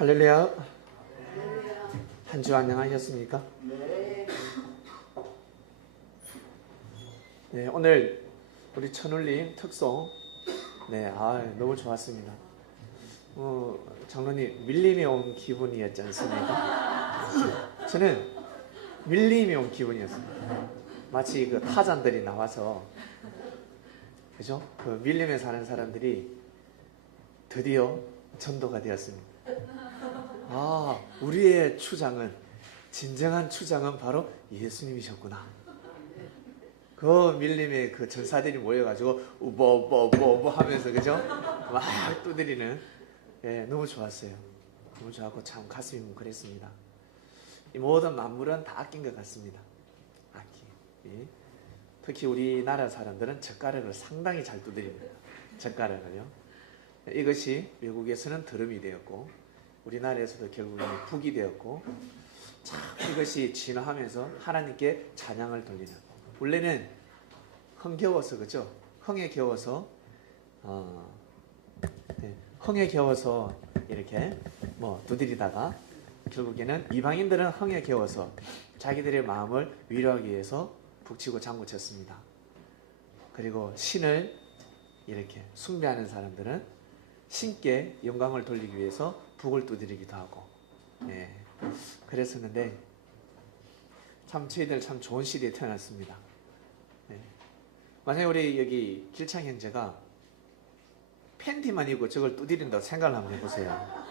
할렐루야. 한 주 안녕하셨습니까? 네, 오늘 우리 천울림 특송 너무 좋았습니다. 장로님 밀림에 온 기분이었지 않습니까? 저는 밀림에 온 기분이었습니다. 마치 그 타잔들이 나와서 그죠? 그 밀림에 사는 사람들이 드디어 전도가 되었습니다. 우리의 추장은, 진정한 추장은 바로 예수님이셨구나. 그 밀림에 그 전사들이 모여가지고 우버버버버 하면서 그죠? 막 두드리는 너무 좋았어요. 너무 좋았고 참 가슴이 뭉클했습니다. 이 모든 만물은 다 아낀 것 같습니다. 특히 우리나라 사람들은 젓가락을 상당히 잘 두드립니다. 젓가락을요. 이것이 외국에서는 드럼이 되었고 우리나라에서도 결국은 북이 되었고 참 이것이 진화하면서 하나님께 찬양을 돌리는, 원래는 흥겨워서 그죠? 흥에 겨워서 이렇게 두드리다가 결국에는 이방인들은 흥에 겨워서 자기들의 마음을 위로하기 위해서 북치고 장구쳤습니다. 그리고 신을 이렇게 숭배하는 사람들은 신께 영광을 돌리기 위해서 북을 두드리기도 하고, 그랬었는데 참 저희들 참 좋은 시대에 태어났습니다. 만약에 우리 여기 길창 형제가 팬티만 입고 저걸 두드린다고 생각을 한번 해보세요.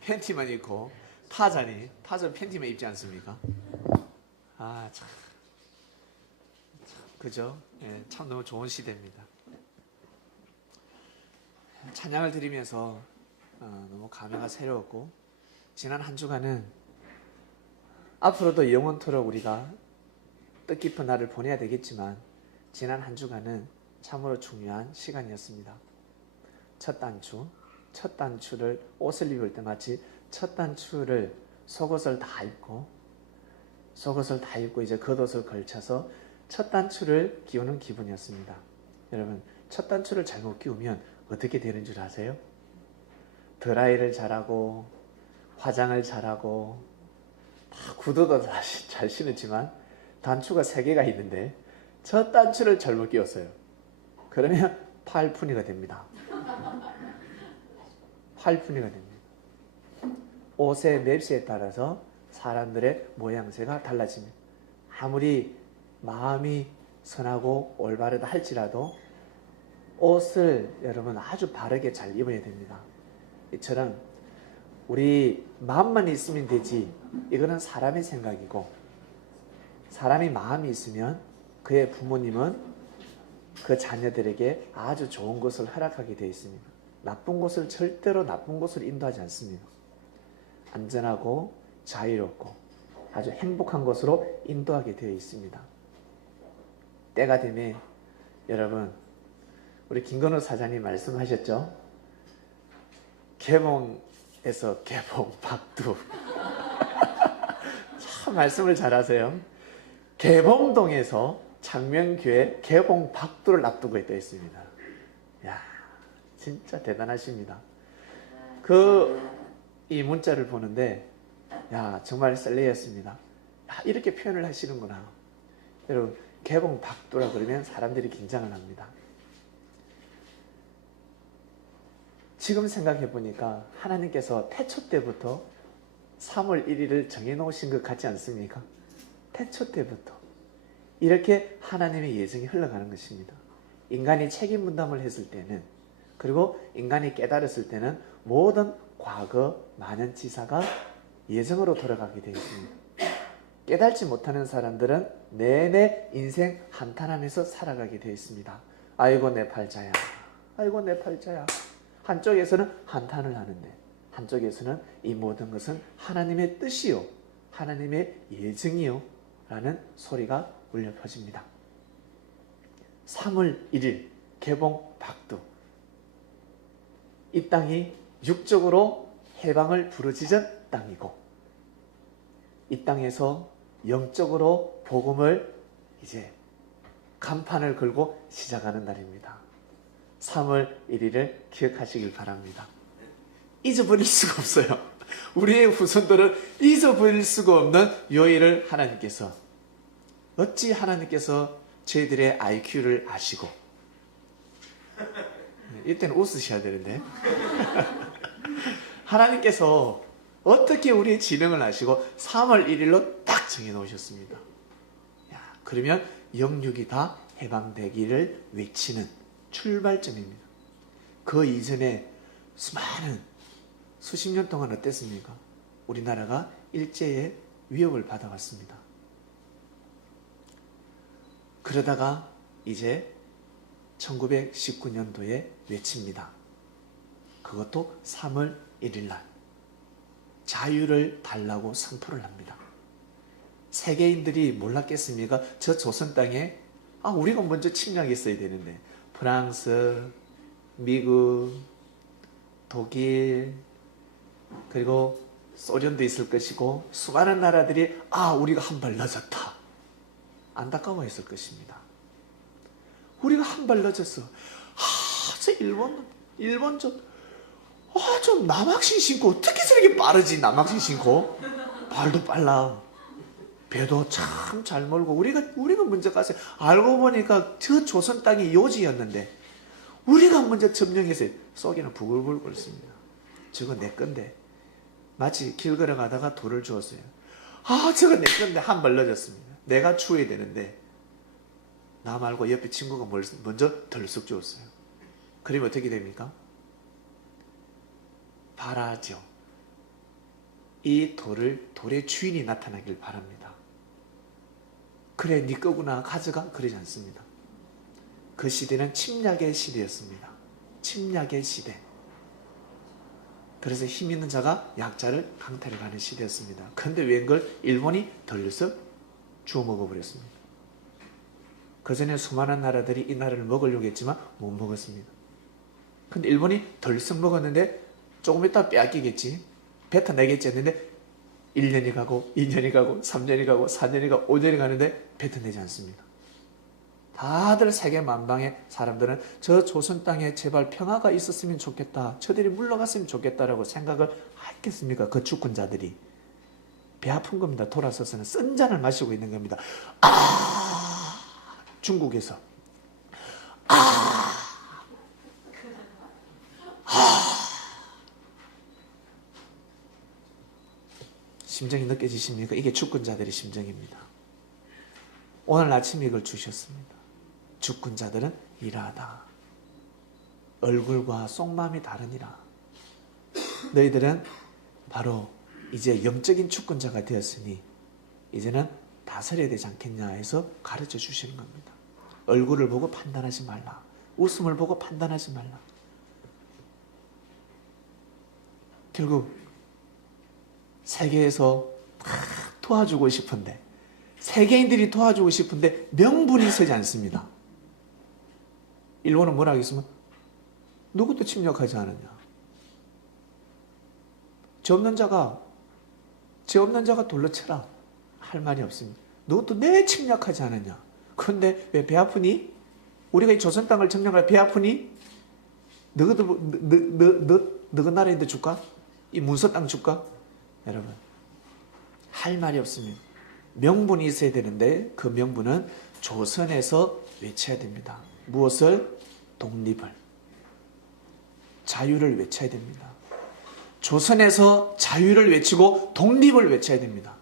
팬티만 입고 타잔 팬티만 입지 않습니까? 참 그죠? 참 너무 좋은 시대입니다. 찬양을 드리면서 너무 감회가 새로웠고, 지난 한 주간은 앞으로도 영원토록 우리가 뜻깊은 날을 보내야 되겠지만 지난 한 주간은 참으로 중요한 시간이었습니다. 첫 단추를 옷을 입을 때 마치 첫 단추를 속옷을 다 입고 이제 겉옷을 걸쳐서 첫 단추를 끼우는 기분이었습니다. 여러분, 첫 단추를 잘못 끼우면 어떻게 되는 줄 아세요? 드라이를 잘하고 화장을 잘하고 다 구두도 잘 신었지만 단추가 3개가 있는데 첫 단추를 잘못 끼웠어요. 그러면 팔푼이가 됩니다. 팔푼이가 됩니다. 옷의 맵시에 따라서 사람들의 모양새가 달라집니다. 아무리 마음이 선하고 올바르다 할지라도 옷을 여러분 아주 바르게 잘 입어야 됩니다. 이처럼 우리 마음만 있으면 되지, 이거는 사람의 생각이고, 사람이 마음이 있으면 그의 부모님은 그 자녀들에게 아주 좋은 것을 허락하게 되어 있습니다. 절대로 나쁜 곳을 인도하지 않습니다. 안전하고 자유롭고 아주 행복한 곳으로 인도하게 되어 있습니다. 때가 되면 여러분, 우리 김건우 사장님 말씀하셨죠? 개봉에서 개봉 박두. 참 말씀을 잘하세요. 개봉동에서 장명교회 개봉 박두를 앞두고 있다 했습니다. 진짜 대단하십니다. 이 문자를 보는데 정말 셀레였습니다. 이렇게 표현을 하시는구나. 여러분, 개봉 박두라 그러면 사람들이 긴장을 합니다. 지금 생각해 보니까 하나님께서 태초 때부터 3월 1일을 정해놓으신 것 같지 않습니까? 태초 때부터 이렇게 하나님의 예정이 흘러가는 것입니다. 인간이 책임 분담을 했을 때는, 그리고 인간이 깨달았을 때는 모든 과거 만연지사가 예정으로 돌아가게 되어 있습니다. 깨달지 못하는 사람들은 내내 인생 한탄하면서 살아가게 되어 있습니다. 아이고 내 팔자야, 아이고 내 팔자야. 한쪽에서는 한탄을 하는데 한쪽에서는 이 모든 것은 하나님의 뜻이요, 하나님의 예정이요 라는 소리가 울려 퍼집니다. 3월 1일 개봉 박두. 이 땅이 육적으로 해방을 부르짖은 땅이고, 이 땅에서 영적으로 복음을 이제 간판을 걸고 시작하는 날입니다. 3월 1일을 기억하시길 바랍니다. 잊어버릴 수가 없어요. 우리의 후손들은 잊어버릴 수가 없는 요일을 하나님께서, 어찌 하나님께서 저희들의 IQ를 아시고, 이때는 웃으셔야 되는데 하나님께서 어떻게 우리의 지능을 아시고 3월 1일로 딱 정해놓으셨습니다. 그러면 영육이 다 해방되기를 외치는 출발점입니다. 그 이전에 수많은 수십 년 동안 어땠습니까? 우리나라가 일제의 위협을 받아왔습니다. 그러다가 이제 1919년도에 외칩니다. 그것도 3월 1일 날 자유를 달라고 선포를 합니다. 세계인들이 몰랐겠습니까? 저 조선 땅에 우리가 먼저 침략했어야 되는데 프랑스, 미국, 독일, 그리고 소련도 있을 것이고 수많은 나라들이 우리가 한 발 늦었다, 안타까워했을 것입니다. 우리가 한 발 늦었어. 저 일본 좀 남학신 신고 어떻게 저렇게 빠르지? 남학신 신고 발도 빨라, 배도 참 잘 몰고 우리가 먼저 갔어요. 알고 보니까 저 조선 땅이 요지였는데 우리가 먼저 점령했어요. 속에는 부글부글 끓습니다. 저거 내 건데. 마치 길 걸어가다가 돌을 주었어요. 저거 내 건데 한 발 늦었습니다. 내가 주어야 되는데 나 말고 옆에 친구가 먼저 덜썩 주었어요. 그러면 어떻게 됩니까? 바라죠. 이 돌의 주인이 나타나길 바랍니다. 그래, 네 거구나, 가져가. 그러지 않습니다. 그 시대는 침략의 시대였습니다. 침략의 시대. 그래서 힘 있는 자가 약자를 강탈해 가는 시대였습니다. 그런데 웬걸 일본이 덜썩 주워 먹어버렸습니다. 그 전에 수많은 나라들이 이 나라를 먹으려고 했지만 못 먹었습니다. 근데 일본이 덜썩 먹었는데 조금 있다 빼앗기겠지, 뱉어내겠지 했는데 1년이 가고 2년이 가고 3년이 가고 4년이 가고 5년이 가는데 뱉어내지 않습니다. 다들 세계 만방의 사람들은 저 조선 땅에 제발 평화가 있었으면 좋겠다, 저들이 물러갔으면 좋겠다라고 생각을 했겠습니까? 그 주권자들이. 배 아픈 겁니다. 돌아서서는 쓴 잔을 마시고 있는 겁니다. 중국에서 심정이 느껴지십니까? 이게 주권자들의 심정입니다. 오늘 아침에 이걸 주셨습니다. 주권자들은 이러하다. 얼굴과 속마음이 다르니라. 너희들은 바로 이제 영적인 주권자가 되었으니 이제는 다스려야 되지 않겠냐 해서 가르쳐 주시는 겁니다. 얼굴을 보고 판단하지 말라. 웃음을 보고 판단하지 말라. 결국 세계에서 다 도와주고 싶은데, 세계인들이 도와주고 싶은데 명분이 서지 않습니다. 일본은 뭐라 하겠으면 누구도 침략하지 않았냐. 죄 없는 자가 돌로 쳐라. 할 말이 없습니다. 누구도 내 침략하지 않았냐. 그런데 왜 배 아프니? 우리가 이 조선 땅을 점령할 배 아프니? 너희 나라인데 줄까? 이 문서 땅 줄까? 여러분, 할 말이 없습니다. 명분이 있어야 되는데 그 명분은 조선에서 외쳐야 됩니다. 무엇을? 독립을, 자유를 외쳐야 됩니다. 조선에서 자유를 외치고 독립을 외쳐야 됩니다.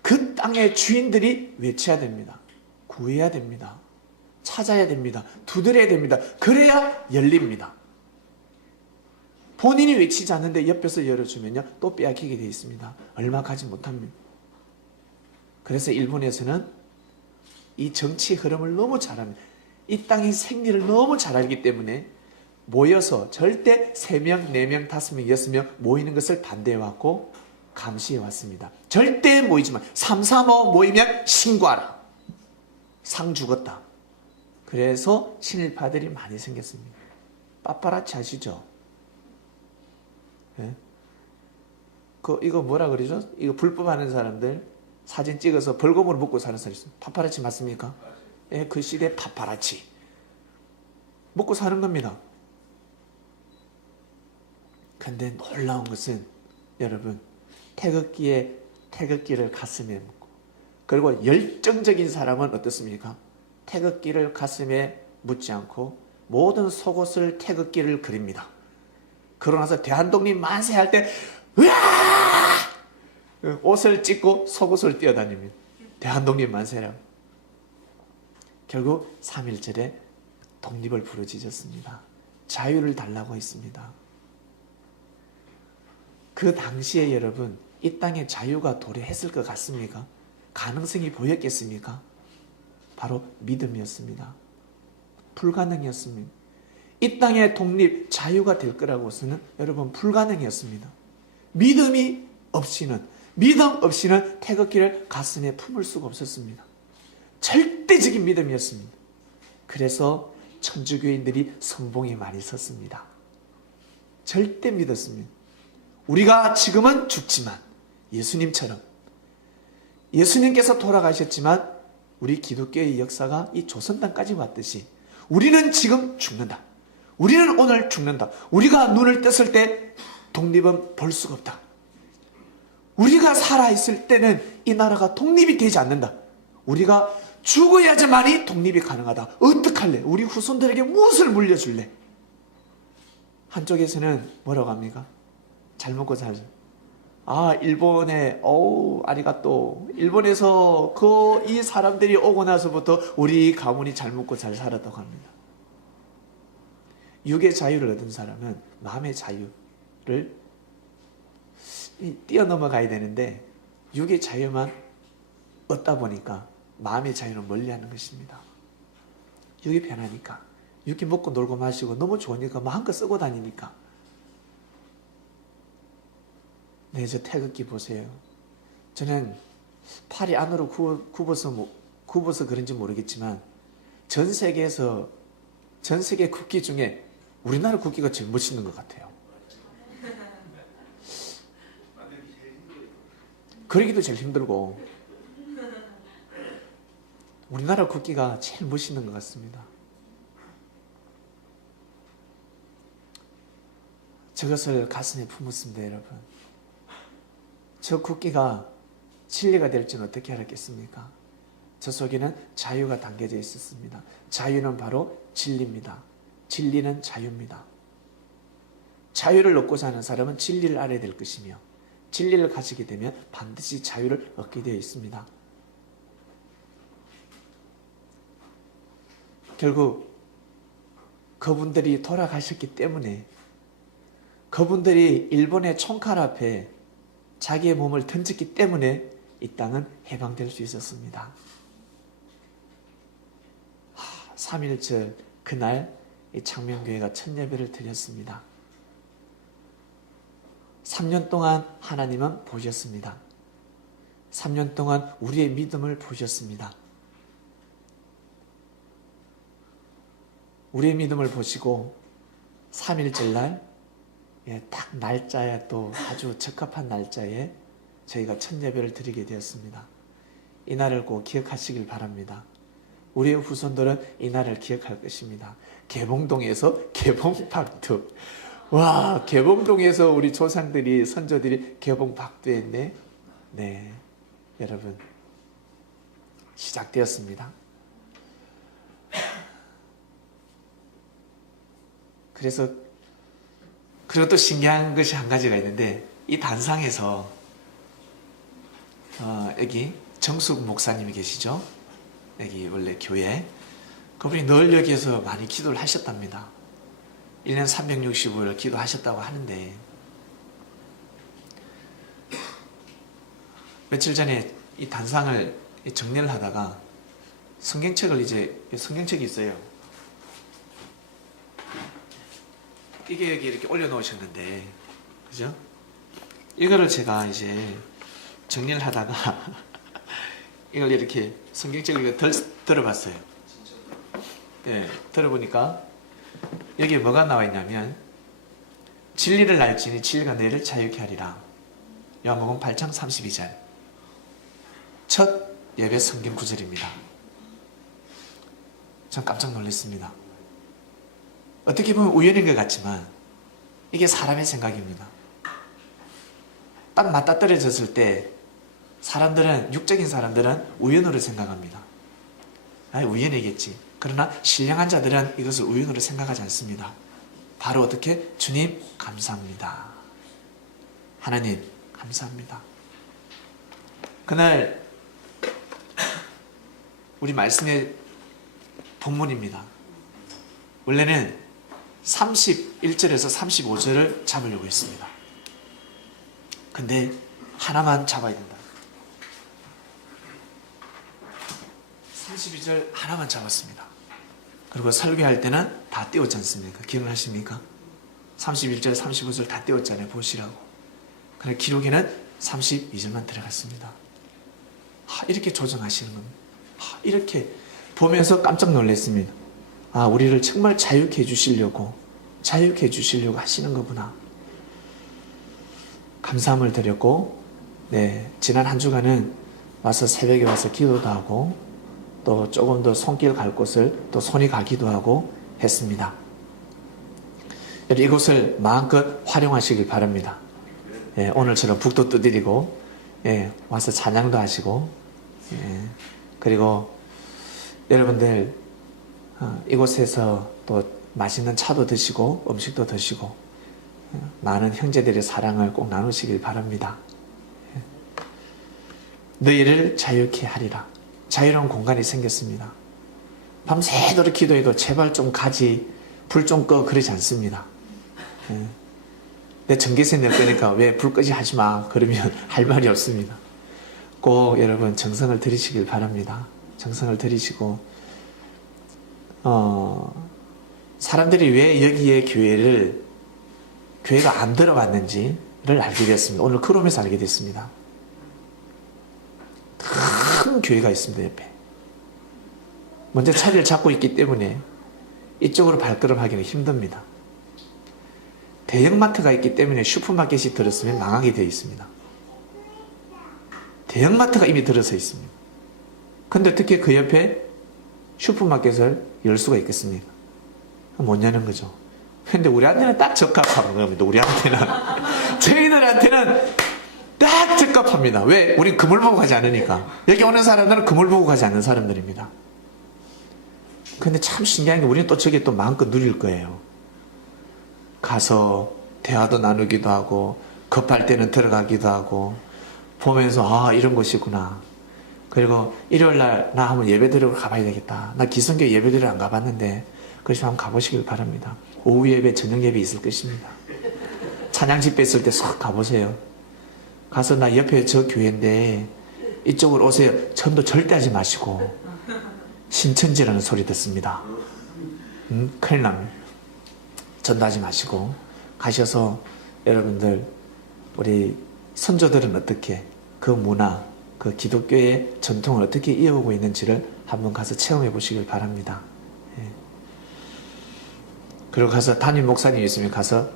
그 땅의 주인들이 외쳐야 됩니다. 구해야 됩니다. 찾아야 됩니다. 두드려야 됩니다. 그래야 열립니다. 본인이 외치지 않는데 옆에서 열어주면요, 또 빼앗기게 되어 있습니다. 얼마 가지 못합니다. 그래서 일본에서는 이 정치 흐름을 너무 잘 압니다. 이 땅의 생리를 너무 잘 알기 때문에 모여서 절대 3명, 4명, 5명, 6명 모이는 것을 반대해왔고 감시해왔습니다. 절대 모이지 마. 3, 4, 5 모이면 신고하라. 상 죽었다. 그래서 친일파들이 많이 생겼습니다. 빠빠라치 아시죠? 예? 이거 뭐라 그러죠? 이거 불법 하는 사람들 사진 찍어서 벌금으로 먹고 사는 사람 있어요. 파파라치 맞습니까? 예, 그 시대 파파라치. 먹고 사는 겁니다. 근데 놀라운 것은 여러분, 태극기를 가슴에 묻고, 그리고 열정적인 사람은 어떻습니까? 태극기를 가슴에 묻지 않고 모든 속옷을 태극기를 그립니다. 그러고 나서 대한독립 만세할 때 으아! 옷을 찢고 속옷을 뛰어다닙니다. 대한독립 만세라고. 결국 3.1절에 독립을 부르짖었습니다. 자유를 달라고 했습니다. 그 당시에 여러분, 이 땅에 자유가 도래했을 것 같습니까? 가능성이 보였겠습니까? 바로 믿음이었습니다. 불가능이었습니다. 이 땅의 독립, 자유가 될 거라고서는 여러분 불가능이었습니다. 믿음 없이는 태극기를 가슴에 품을 수가 없었습니다. 절대적인 믿음이었습니다. 그래서 천주교인들이 선봉에 많이 섰습니다. 절대 믿었습니다. 우리가 지금은 죽지만 예수님처럼, 예수님께서 돌아가셨지만 우리 기독교의 역사가 이 조선당까지 왔듯이 우리는 지금 죽는다. 우리는 오늘 죽는다. 우리가 눈을 떴을 때 독립은 볼 수가 없다. 우리가 살아있을 때는 이 나라가 독립이 되지 않는다. 우리가 죽어야지만이 독립이 가능하다. 어떡할래? 우리 후손들에게 무엇을 물려줄래? 한쪽에서는 뭐라고 합니까? 잘 먹고 살자. 일본에 아리가또. 일본에서 이 사람들이 오고 나서부터 우리 가문이 잘 먹고 잘 살았다고 합니다. 육의 자유를 얻은 사람은 마음의 자유를 뛰어넘어가야 되는데 육의 자유만 얻다 보니까 마음의 자유는 멀리하는 것입니다. 육이 편하니까, 육이 먹고 놀고 마시고 너무 좋으니까 마음껏 쓰고 다니니까. 네, 저 태극기 보세요. 저는 팔이 안으로 굽어서 그런지 모르겠지만 전 세계 국기 중에 우리나라 국기가 제일 멋있는 것 같아요. 그러기도 제일 힘들고 우리나라 국기가 제일 멋있는 것 같습니다. 저것을 가슴에 품었습니다, 여러분. 저 국기가 진리가 될 줄은 어떻게 알았겠습니까? 저 속에는 자유가 담겨져 있었습니다. 자유는 바로 진리입니다. 진리는 자유입니다. 자유를 얻고자 하는 사람은 진리를 알아야 될 것이며 진리를 가지게 되면 반드시 자유를 얻게 되어 있습니다. 결국 그분들이 돌아가셨기 때문에, 그분들이 일본의 총칼 앞에 자기의 몸을 던졌기 때문에 이 땅은 해방될 수 있었습니다. 3.1절 그날 이 창명교회가 첫 예배를 드렸습니다. 3년 동안 하나님은 보셨습니다. 3년 동안 우리의 믿음을 보셨습니다. 우리의 믿음을 보시고 3.1절 날 딱 날짜에 또 아주 적합한 날짜에 저희가 첫 예배를 드리게 되었습니다. 이 날을 꼭 기억하시길 바랍니다. 우리의 후손들은 이 날을 기억할 것입니다. 개봉동에서 개봉박두. 와, 개봉동에서 우리 조상들이, 선조들이 개봉박두했네. 네, 여러분 시작되었습니다. 그리고 또 신기한 것이 한 가지가 있는데, 이 단상에서 여기 정숙 목사님이 계시죠? 여기 원래 교회. 그분이 늘 여기에서 많이 기도를 하셨답니다. 1년 365일 기도하셨다고 하는데, 며칠 전에 이 단상을 정리를 하다가 성경책이 있어요. 이게 여기 이렇게 올려놓으셨는데, 그죠? 이거를 제가 이제 정리를 하다가 이걸 이렇게 성경책을 들어봤어요. 네, 들어보니까 여기에 뭐가 나와 있냐면, 진리를 알지니 진리가 너희를 자유케 하리라. 요한복음 8장 32절 첫 예배 성경 구절입니다. 전 깜짝 놀랐습니다. 어떻게 보면 우연인 것 같지만 이게 사람의 생각입니다. 딱 맞닥뜨려졌을 때 사람들은, 육적인 사람들은 우연으로 생각합니다. 우연이겠지. 그러나 신령한 자들은 이것을 우연으로 생각하지 않습니다. 바로 어떻게? 주님 감사합니다. 하나님 감사합니다. 그날 우리 말씀의 본문입니다. 원래는 31절에서 35절을 잡으려고 했습니다. 근데 하나만 잡아야 된다. 32절 하나만 잡았습니다. 그리고 설교할 때는 다 띄웠지 않습니까? 기억나십니까? 31절, 35절 다 띄웠잖아요. 보시라고. 그런데 기록에는 32절만 들어갔습니다. 이렇게 조정하시는 겁니다. 이렇게 보면서 깜짝 놀랐습니다. 우리를 정말 자유케 해주시려고 하시는 거구나. 감사함을 드렸고, 지난 한 주간은 와서 새벽에 와서 기도도 하고, 또 조금 더 손길 갈 곳을 또 손이 가기도 하고 했습니다. 이곳을 마음껏 활용하시길 바랍니다. 오늘처럼 북도 두드리고, 와서 찬양도 하시고, 그리고 여러분들 이곳에서 또 맛있는 차도 드시고 음식도 드시고 많은 형제들의 사랑을 꼭 나누시길 바랍니다. 너희를 자유케 하리라. 자유로운 공간이 생겼습니다. 밤새도록 기도해도 제발 좀 가지, 불 좀 꺼, 그러지 않습니다. 내 전기세 낼 거니까 왜 불 끄지 하지 마, 그러면 할 말이 없습니다. 꼭 여러분 정성을 들이시길 바랍니다. 정성을 들이시고, 사람들이 왜 여기에 교회가 안 들어왔는지를 알게 됐습니다. 오늘 크롬에서 알게 됐습니다. 큰 교회가 있습니다. 옆에 먼저 자리를 잡고 있기 때문에 이쪽으로 발걸음하기는 힘듭니다. 대형마트가 있기 때문에 슈퍼마켓이 들었으면 망하게 되어 있습니다. 대형마트가 이미 들어서 있습니다. 근데 어떻게 그 옆에 슈퍼마켓을 열 수가 있겠습니까? 못 여는 거죠. 근데 우리한테는 딱 적합한 겁니다. 우리한테는. 저희들한테는 딱 적합합니다. 왜? 우린 금을 보고 가지 않으니까. 여기 오는 사람들은 금을 보고 가지 않는 사람들입니다. 근데 참 신기한 게 우리는 또 저게 또 마음껏 누릴 거예요. 가서 대화도 나누기도 하고, 급할 때는 들어가기도 하고, 보면서 이런 곳이구나. 그리고 일요일날 나 한번 예배드리러 가봐야 되겠다. 나 기성교 예배드리러 안 가봤는데, 그래서 한번 가보시길 바랍니다. 오후 예배, 저녁 예배 있을 것입니다. 찬양 집회 있을 때 쏙 가보세요. 가서 나 옆에 저 교회인데 이쪽으로 오세요. 전도 절대 하지 마시고 신천지라는 소리 듣습니다. 큰일 납니다. 전도하지 마시고 가셔서 여러분들 우리 선조들은 어떻게 그 문화, 그 기독교의 전통을 어떻게 이어오고 있는지를 한번 가서 체험해 보시길 바랍니다. 그리고 가서 담임 목사님 있으면 가서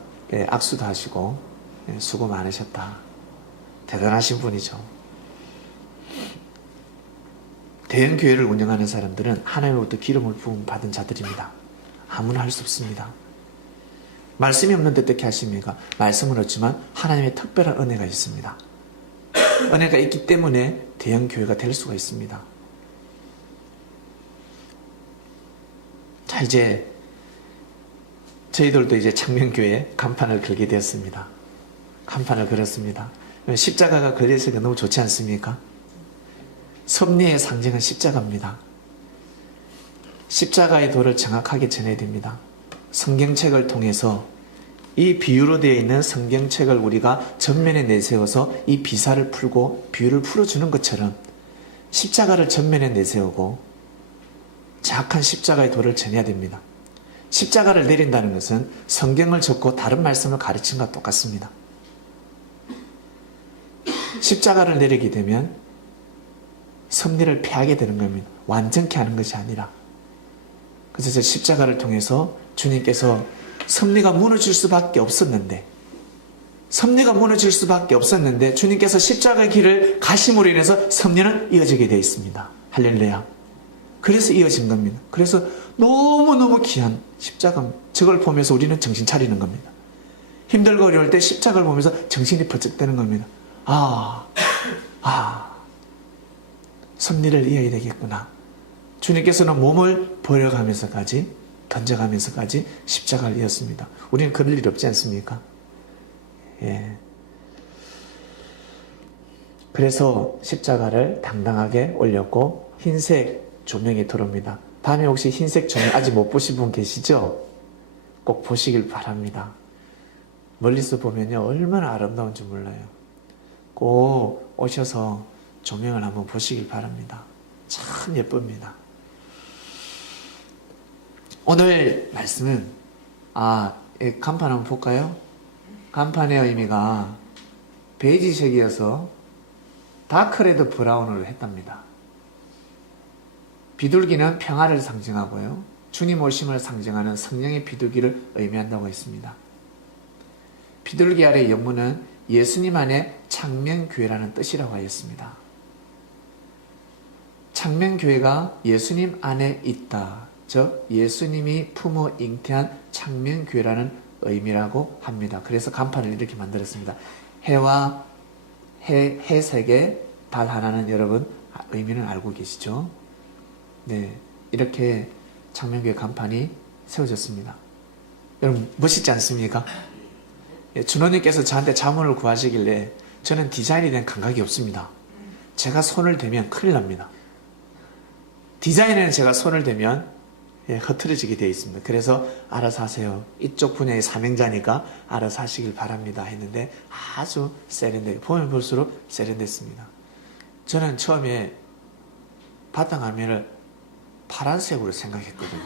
악수도 하시고 수고 많으셨다. 대단하신 분이죠. 대형교회를 운영하는 사람들은 하나님으로부터 기름을 부음 받은 자들입니다. 아무나 할 수 없습니다. 말씀이 없는데 어떻게 하십니까? 말씀은 없지만 하나님의 특별한 은혜가 있습니다. 은혜가 있기 때문에 대형교회가 될 수가 있습니다. 자, 이제 저희들도 이제 창명교회 간판을 걸게 되었습니다. 간판을 걸었습니다. 십자가가 걸려있으니까 너무 좋지 않습니까? 섭리의 상징은 십자가입니다. 십자가의 도를 정확하게 전해야 됩니다. 성경책을 통해서 이 비유로 되어 있는 성경책을 우리가 전면에 내세워서 이 비사를 풀고 비유를 풀어주는 것처럼 십자가를 전면에 내세우고 정확한 십자가의 도를 전해야 됩니다. 십자가를 내린다는 것은 성경을 접고 다른 말씀을 가르친 것과 똑같습니다. 십자가를 내리게 되면 섭리를 피하게 되는 겁니다. 완전케 하는 것이 아니라. 그래서 십자가를 통해서 주님께서 섭리가 무너질 수밖에 없었는데 주님께서 십자가의 길을 가심으로 인해서 섭리는 이어지게 되어 있습니다. 할렐루야. 그래서 이어진 겁니다. 그래서 너무너무 귀한 십자가입니다. 저걸 보면서 우리는 정신 차리는 겁니다. 힘들고 어려울 때 십자가를 보면서 정신이 번쩍 드는 겁니다. 섭리를 이어야 되겠구나. 주님께서는 몸을 버려가면서까지, 던져가면서까지 십자가를 이었습니다. 우리는 그럴 일 없지 않습니까? 예. 그래서 십자가를 당당하게 올렸고 흰색 조명이 들어옵니다. 밤에 혹시 흰색 조명 아직 못 보신 분 계시죠? 꼭 보시길 바랍니다. 멀리서 보면요 얼마나 아름다운지 몰라요. 꼭 오셔서 조명을 한번 보시길 바랍니다. 참 예쁩니다. 오늘 말씀은 간판 한번 볼까요? 간판의 의미가 베이지색이어서 다크레드 브라운으로 했답니다. 비둘기는 평화를 상징하고요. 주님 오심을 상징하는 성령의 비둘기를 의미한다고 했습니다. 비둘기 아래 영문은 예수님 안에 창명교회라는 뜻이라고 하였습니다. 창명교회가 예수님 안에 있다. 즉 예수님이 품어 잉태한 창명교회라는 의미라고 합니다. 그래서 간판을 이렇게 만들었습니다. 해와 해색에 달 하나는 여러분 의미는 알고 계시죠? 네, 이렇게 창명교회 간판이 세워졌습니다. 여러분 멋있지 않습니까? 준호님께서 저한테 자문을 구하시길래 저는 디자인에 대한 감각이 없습니다. 제가 손을 대면 큰일 납니다. 디자인에는 제가 손을 대면 흐트러지게 되어 있습니다. 그래서 알아서 하세요. 이쪽 분야의 사명자니까 알아서 하시길 바랍니다 했는데 아주 세련되게 보면 볼수록 세련됐습니다. 저는 처음에 바탕화면을 파란색으로 생각했거든요.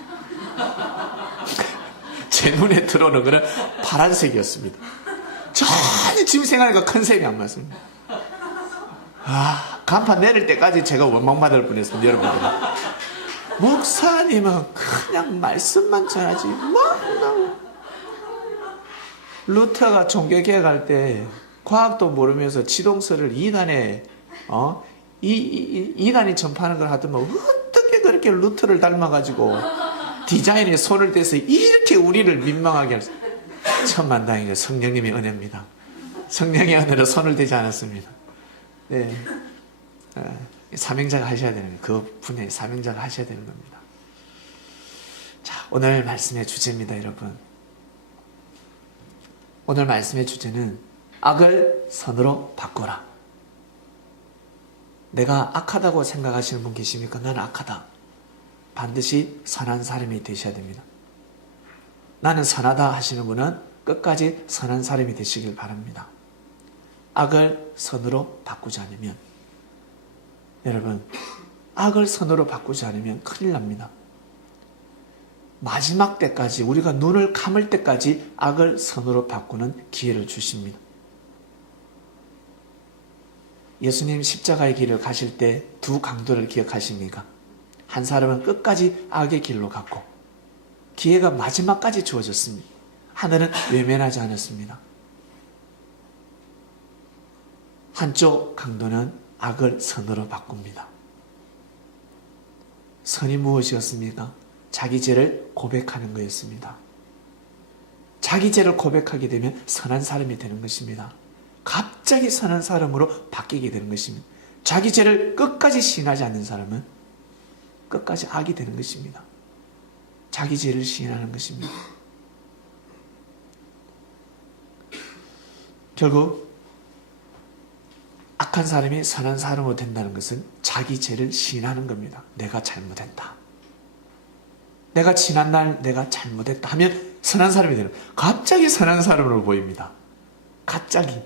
제 눈에 들어오는 것은 파란색이었습니다. 전혀 지금 생각하니까 컨셉이 안 맞습니다. 간판 내릴 때까지 제가 원망받을 뻔했습니다. 여러분들. 목사님은 그냥 말씀만 전하지 루터가 종교개혁할 때 과학도 모르면서 지동설을 이단에 이단이 전파하는 걸 하더만 어떻게 그렇게 루터를 닮아가지고 디자인에 손을 대서 이렇게 우리를 민망하게 할 수. 천만다행이죠. 성령님의 은혜입니다. 성령의 은혜로 손을 대지 않았습니다. 네, 사명자가 하셔야 되는 거예요. 그 분야의 사명자가 하셔야 되는 겁니다. 자, 오늘 말씀의 주제입니다, 여러분. 오늘 말씀의 주제는 악을 선으로 바꿔라. 내가 악하다고 생각하시는 분 계십니까? 나는 악하다. 반드시 선한 사람이 되셔야 됩니다. 나는 선하다 하시는 분은 끝까지 선한 사람이 되시길 바랍니다. 악을 선으로 바꾸지 않으면, 여러분, 악을 선으로 바꾸지 않으면 큰일 납니다. 마지막 때까지, 우리가 눈을 감을 때까지 악을 선으로 바꾸는 기회를 주십니다. 예수님 십자가의 길을 가실 때 두 강도를 기억하십니까? 한 사람은 끝까지 악의 길로 갔고 기회가 마지막까지 주어졌습니다. 하늘은 외면하지 않았습니다. 한쪽 강도는 악을 선으로 바꿉니다. 선이 무엇이었습니까? 자기 죄를 고백하는 것이었습니다. 자기 죄를 고백하게 되면 선한 사람이 되는 것입니다. 갑자기 선한 사람으로 바뀌게 되는 것입니다. 자기 죄를 끝까지 시인하지 않는 사람은 끝까지 악이 되는 것입니다. 자기 죄를 시인하는 것입니다. 결국 악한 사람이 선한 사람으로 된다는 것은 자기 죄를 시인하는 겁니다. 내가 잘못했다. 내가 지난날 내가 잘못했다 하면 선한 사람이 되는 거예요. 갑자기 선한 사람으로 보입니다. 갑자기.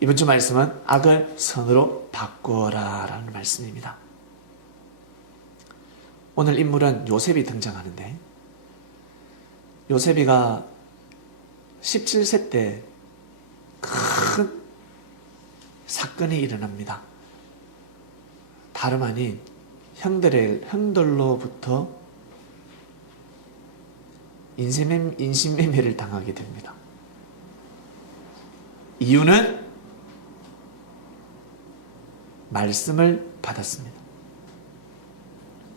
이번 주 말씀은 악을 선으로 바꾸어라 라는 말씀입니다. 오늘 인물은 요셉이 등장하는데, 요셉이가 17세 때 큰 사건이 일어납니다. 다름 아닌 형들로부터 인신매매를 당하게 됩니다. 이유는 말씀을 받았습니다.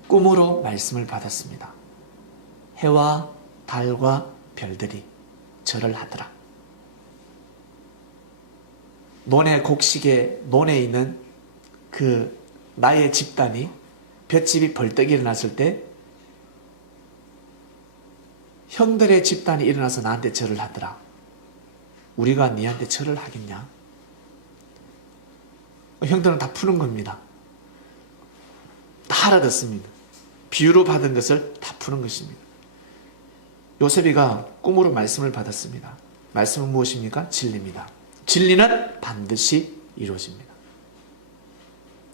꿈으로 말씀을 받았습니다. 해와 달과 별들이 절을 하더라. 논의 곡식에 논에 있는 그 나의 집단이 볏집이 벌떡 일어났을 때 형들의 집단이 일어나서 나한테 절을 하더라. 우리가 니한테 절을 하겠냐? 형들은 다 푸는 겁니다. 다 알아듣습니다. 비유로 받은 것을 다 푸는 것입니다. 요셉이가 꿈으로 말씀을 받았습니다. 말씀은 무엇입니까? 진리입니다. 진리는 반드시 이루어집니다.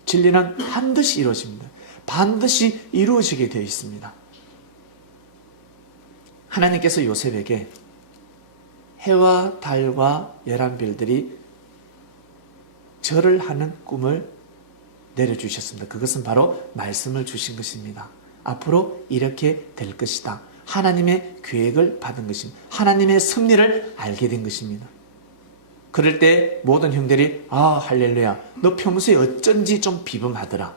진리는 반드시 이루어집니다. 반드시 이루어지게 되어 있습니다. 하나님께서 요셉에게 해와 달과 열한 별들이 절을 하는 꿈을 내려주셨습니다. 그것은 바로 말씀을 주신 것입니다. 앞으로 이렇게 될 것이다. 하나님의 계획을 받은 것입니다. 하나님의 섭리를 알게 된 것입니다. 그럴 때 모든 형들이 할렐루야, 너 평소에 어쩐지 좀 비범하더라.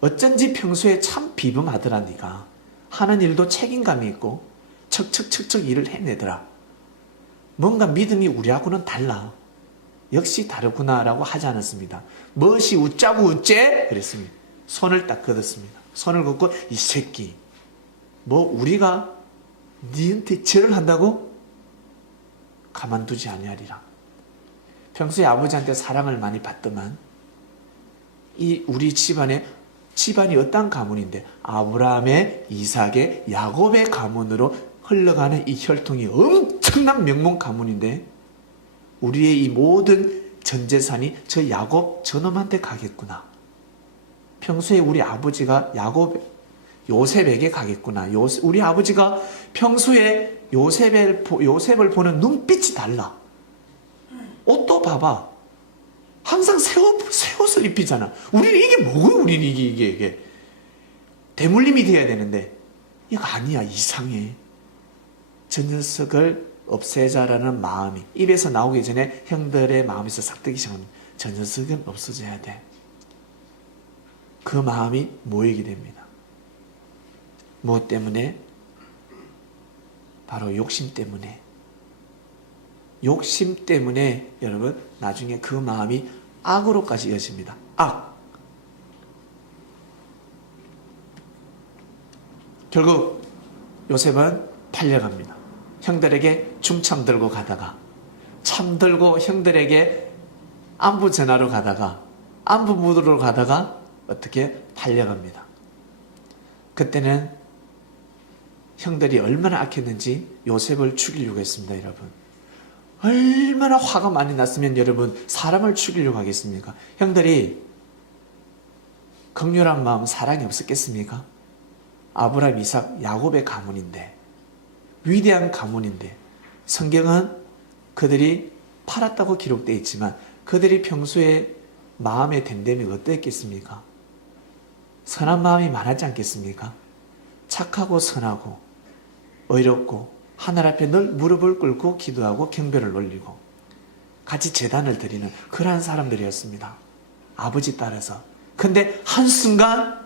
어쩐지 평소에 참 비범하더라. 네가 하는 일도 책임감이 있고 척척척척 일을 해내더라. 뭔가 믿음이 우리하고는 달라. 역시 다르구나 라고 하지 않았습니다. 무엇이 웃자고 웃제? 그랬습니다. 손을 딱 걷었습니다. 손을 걷고 이 새끼 뭐 우리가 니한테 절을 한다고? 가만두지 아니하리라. 평소에 아버지한테 사랑을 많이 받더만 이 우리 집안이 어떤 가문인데 아브라함의, 이삭의, 야곱의 가문으로 흘러가는 이 혈통이 엄청난 명문 가문인데 우리의 이 모든 전 재산이 저 야곱 저놈한테 가겠구나. 평소에 우리 아버지가 요셉에게 가겠구나. 우리 아버지가 평소에 요셉을 보는 눈빛이 달라. 옷도 봐봐. 항상 새 옷을 입히잖아. 우리는 이게 뭐고? 우리는 이게 대물림이 돼야 되는데 이거 아니야. 이상해. 저 녀석을 없애자라는 마음이 입에서 나오기 전에 형들의 마음에서 삭뜨기 시작합니다. 저 녀석은 없어져야 돼. 그 마음이 모이게 됩니다. 무엇 때문에? 바로 욕심 때문에. 욕심 때문에 여러분 나중에 그 마음이 악으로까지 이어집니다. 악. 결국 요셉은 팔려갑니다. 형들에게 중참 들고 가다가 참 들고 형들에게 안부 전하러 가다가 안부 묻으러 가다가 어떻게 팔려갑니다. 그때는 형들이 얼마나 악했는지 요셉을 죽이려고 했습니다. 여러분 얼마나 화가 많이 났으면 여러분 사람을 죽이려고 하겠습니까? 형들이 긍휼한 마음 사랑이 없었겠습니까? 아브라함, 이삭, 야곱의 가문인데 위대한 가문인데 성경은 그들이 팔았다고 기록되어 있지만 그들이 평소에 마음의 됨됨이 어땠겠습니까? 선한 마음이 많았지 않겠습니까? 착하고 선하고 의롭고 하늘 앞에 늘 무릎을 꿇고 기도하고 경배를 올리고 같이 제단을 드리는 그러한 사람들이었습니다. 아버지 따라서. 근데 한순간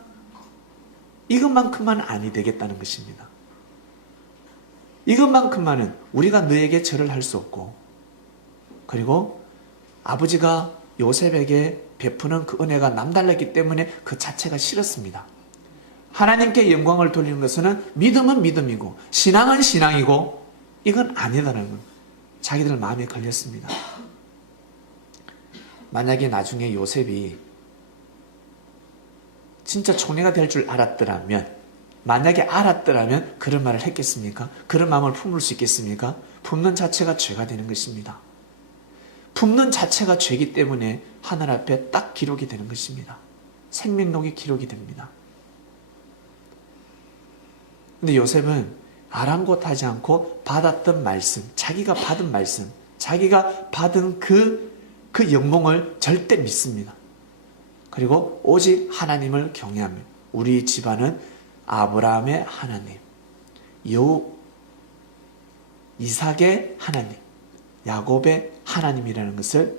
이것만큼만 아니 되겠다는 것입니다. 이것만큼만은 우리가 너에게 절을 할 수 없고 그리고 아버지가 요셉에게 베푸는 그 은혜가 남달랐기 때문에 그 자체가 싫었습니다. 하나님께 영광을 돌리는 것은 믿음은 믿음이고 신앙은 신앙이고 이건 아니다라는 건 자기들 마음에 걸렸습니다. 만약에 나중에 요셉이 진짜 총리가 될 줄 알았더라면 만약에 알았더라면 그런 말을 했겠습니까? 그런 마음을 품을 수 있겠습니까? 품는 자체가 죄가 되는 것입니다. 품는 자체가 죄이기 때문에 하늘 앞에 딱 기록이 되는 것입니다. 생명록이 기록이 됩니다. 근데 요셉은 아랑곳하지 않고 받았던 말씀, 자기가 받은 말씀, 자기가 받은 그 영몽을 절대 믿습니다. 그리고 오직 하나님을 경외합니다. 우리 집안은 아브라함의 하나님, 이삭의 하나님, 야곱의 하나님이라는 것을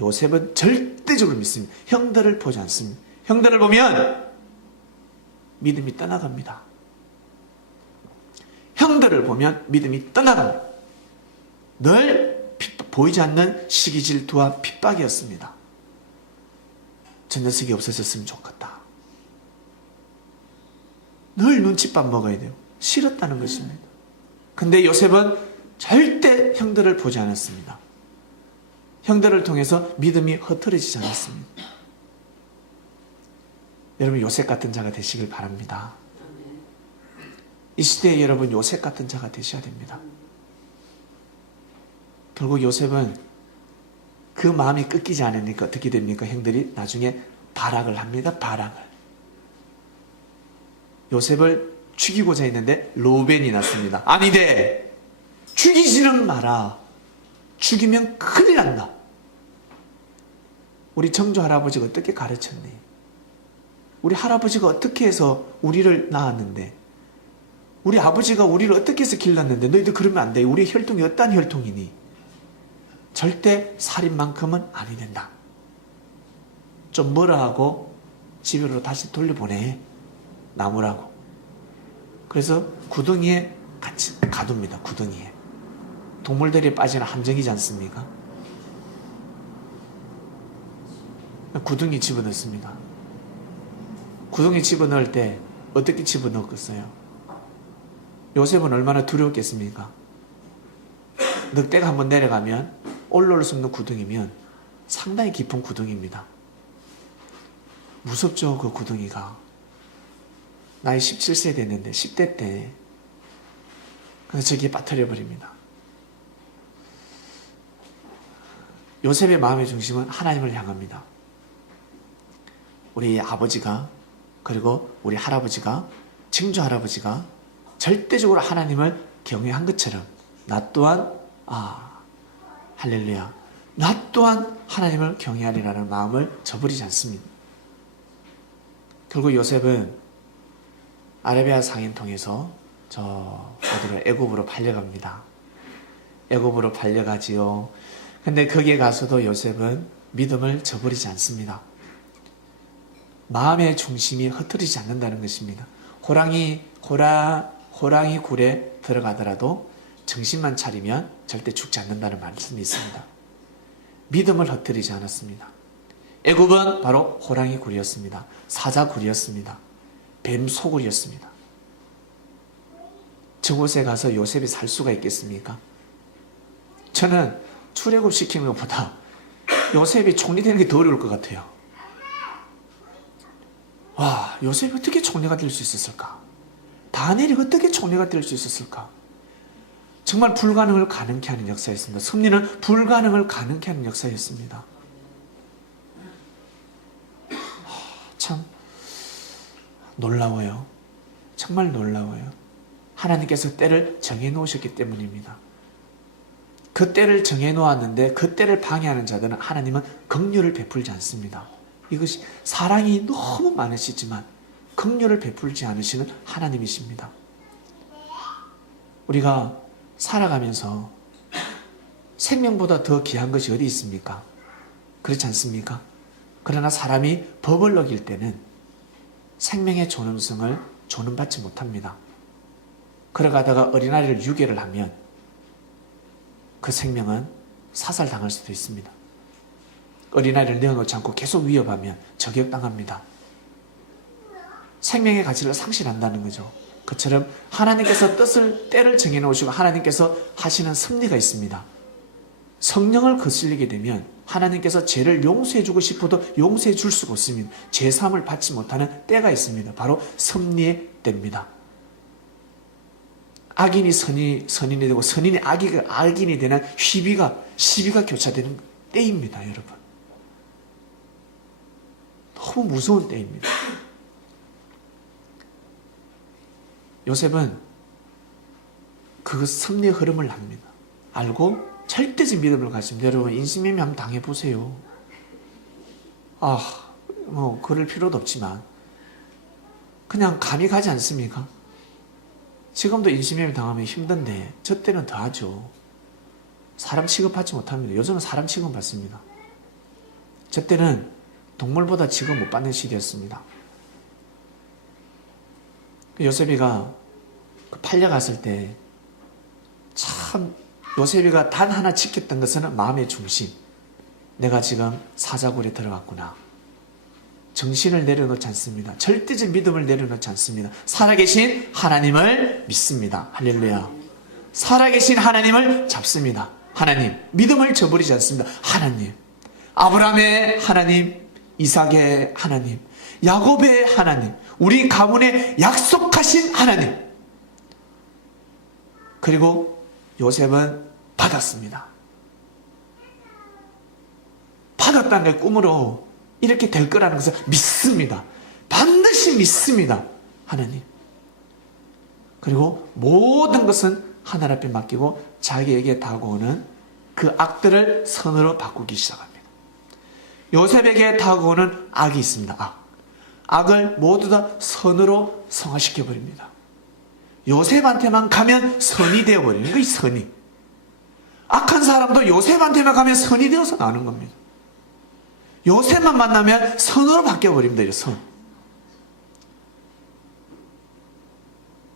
요셉은 절대적으로 믿습니다. 형들을 보지 않습니다. 형들을 보면 믿음이 떠나갑니다. 형들 형들을 보면 믿음이 떠나갑니다. 늘 보이지 않는 시기 질투와 핍박이었습니다. 저 녀석이 없어졌으면 좋겠다. 늘 눈칫밥 먹어야 돼요. 싫었다는 것입니다. 근데 요셉은 절대 형들을 보지 않았습니다. 형들을 통해서 믿음이 흐트러지지 않았습니다. 여러분 요셉 같은 자가 되시길 바랍니다. 이 시대에 여러분 요셉 같은 자가 되셔야 됩니다. 결국 요셉은 그 마음이 끊기지 않으니까 어떻게 됩니까? 형들이 나중에 발악을 합니다. 발악을. 요셉을 죽이고자 했는데 로벤이 났습니다. 아니돼. 죽이지는 마라. 죽이면 큰일 난다. 우리 정조 할아버지가 어떻게 가르쳤니? 우리 할아버지가 어떻게 해서 우리를 낳았는데, 우리 아버지가 우리를 어떻게 해서 길렀는데 너희들 그러면 안 돼. 우리 혈통이 어떤 혈통이니? 절대 살인만큼은 아니 된다. 좀 뭐라 하고 집으로 다시 돌려보내. 나무라고. 그래서 구덩이에 같이 가둡니다. 구덩이에. 동물들이 빠지는 함정이지 않습니까? 구덩이 집어넣습니다. 구덩이 집어넣을 때 어떻게 집어넣었겠어요? 요셉은 얼마나 두려웠겠습니까? 늑대가 한번 내려가면 올라올 수 없는 구덩이면 상당히 깊은 구덩이입니다. 무섭죠, 그 구덩이가. 나이 17세 됐는데 10대 때 그래서 저기에 빠뜨려 버립니다. 요셉의 마음의 중심은 하나님을 향합니다. 우리 아버지가 그리고 우리 할아버지가 증조 할아버지가 절대적으로 하나님을 경외한 것처럼 나 또한 할렐루야 나 또한 하나님을 경외하리라는 마음을 저버리지 않습니다. 결국 요셉은 아라비아 상인 통해서 어디로 애굽으로 팔려갑니다. 애굽으로 팔려가지요. 근데 거기에 가서도 요셉은 믿음을 저버리지 않습니다. 마음의 중심이 흐트리지 않는다는 것입니다. 호랑이 굴에 들어가더라도 정신만 차리면 절대 죽지 않는다는 말씀이 있습니다. 믿음을 흐트리지 않았습니다. 애굽은 바로 호랑이 굴이었습니다. 사자 굴이었습니다. 뱀 소굴이었습니다. 저곳에 가서 요셉이 살 수가 있겠습니까? 저는 출애굽 시키는 것보다 요셉이 총리 되는 게 더 어려울 것 같아요. 와, 요셉이 어떻게 총리가 될 수 있었을까? 다니엘이 어떻게 총리가 될 수 있었을까? 정말 불가능을 가능케 하는 역사였습니다. 섭리는 불가능을 가능케 하는 역사였습니다. 참 놀라워요. 정말 놀라워요. 하나님께서 때를 정해놓으셨기 때문입니다. 그 때를 정해놓았는데 그 때를 방해하는 자들은 하나님은 긍휼을 베풀지 않습니다. 이것이 사랑이 너무 많으시지만 긍휼을 베풀지 않으시는 하나님이십니다. 우리가 살아가면서 생명보다 더 귀한 것이 어디 있습니까? 그렇지 않습니까? 그러나 사람이 법을 어길 때는 생명의 존엄성을 존엄받지 못합니다. 그러가다가 어린아이를 유괴를 하면 그 생명은 사살당할 수도 있습니다. 어린아이를 내어놓지 않고 계속 위협하면 저격당합니다. 생명의 가치를 상실한다는 거죠. 그처럼 하나님께서 때를 정해놓으시고 하나님께서 하시는 섭리가 있습니다. 성령을 거슬리게 되면 하나님께서 죄를 용서해주고 싶어도 용서해 줄 수가 없습니다. 죄사함을 받지 못하는 때가 있습니다. 바로 섭리의 때입니다. 악인이 선인이 되고 선인이 악인이 되는 시비가 교차되는 때입니다. 여러분, 너무 무서운 때입니다. 요셉은 그 섭리의 흐름을 압니다. 알고 절대적 믿음을 가집니다. 여러분, 인신매매 한번 당해보세요. 그럴 필요도 없지만 그냥 감이 가지 않습니까? 지금도 인신매매 당하면 힘든데 저 때는 더 하죠. 사람 취급받지 못합니다. 요즘은 사람 취급받습니다. 저 때는 동물보다 취급 못 받는 시대였습니다. 요셉이가 팔려갔을 때 참 요셉이가 단 하나 지켰던 것은 마음의 중심. 내가 지금 사자굴에 들어갔구나. 정신을 내려놓지 않습니다. 절대적 믿음을 내려놓지 않습니다. 살아계신 하나님을 믿습니다. 할렐루야. 살아계신 하나님을 잡습니다. 하나님. 믿음을 저버리지 않습니다. 하나님. 아브라함의 하나님, 이삭의 하나님, 야곱의 하나님, 우리 가문에 약속하신 하나님. 그리고 요셉은 받았습니다. 받았다는 게 꿈으로 이렇게 될 거라는 것을 믿습니다. 반드시 믿습니다. 하나님. 그리고 모든 것은 하나님 앞에 맡기고 자기에게 다가오는 그 악들을 선으로 바꾸기 시작합니다. 요셉에게 다가오는 악이 있습니다. 악을 모두 다 선으로 성화시켜버립니다. 요셉한테만 가면 선이 되어버리는 거예요. 선이. 악한 사람도 요셉한테만 가면 선이 되어서 나오는 겁니다. 요셉만 만나면 선으로 바뀌어버립니다. 선.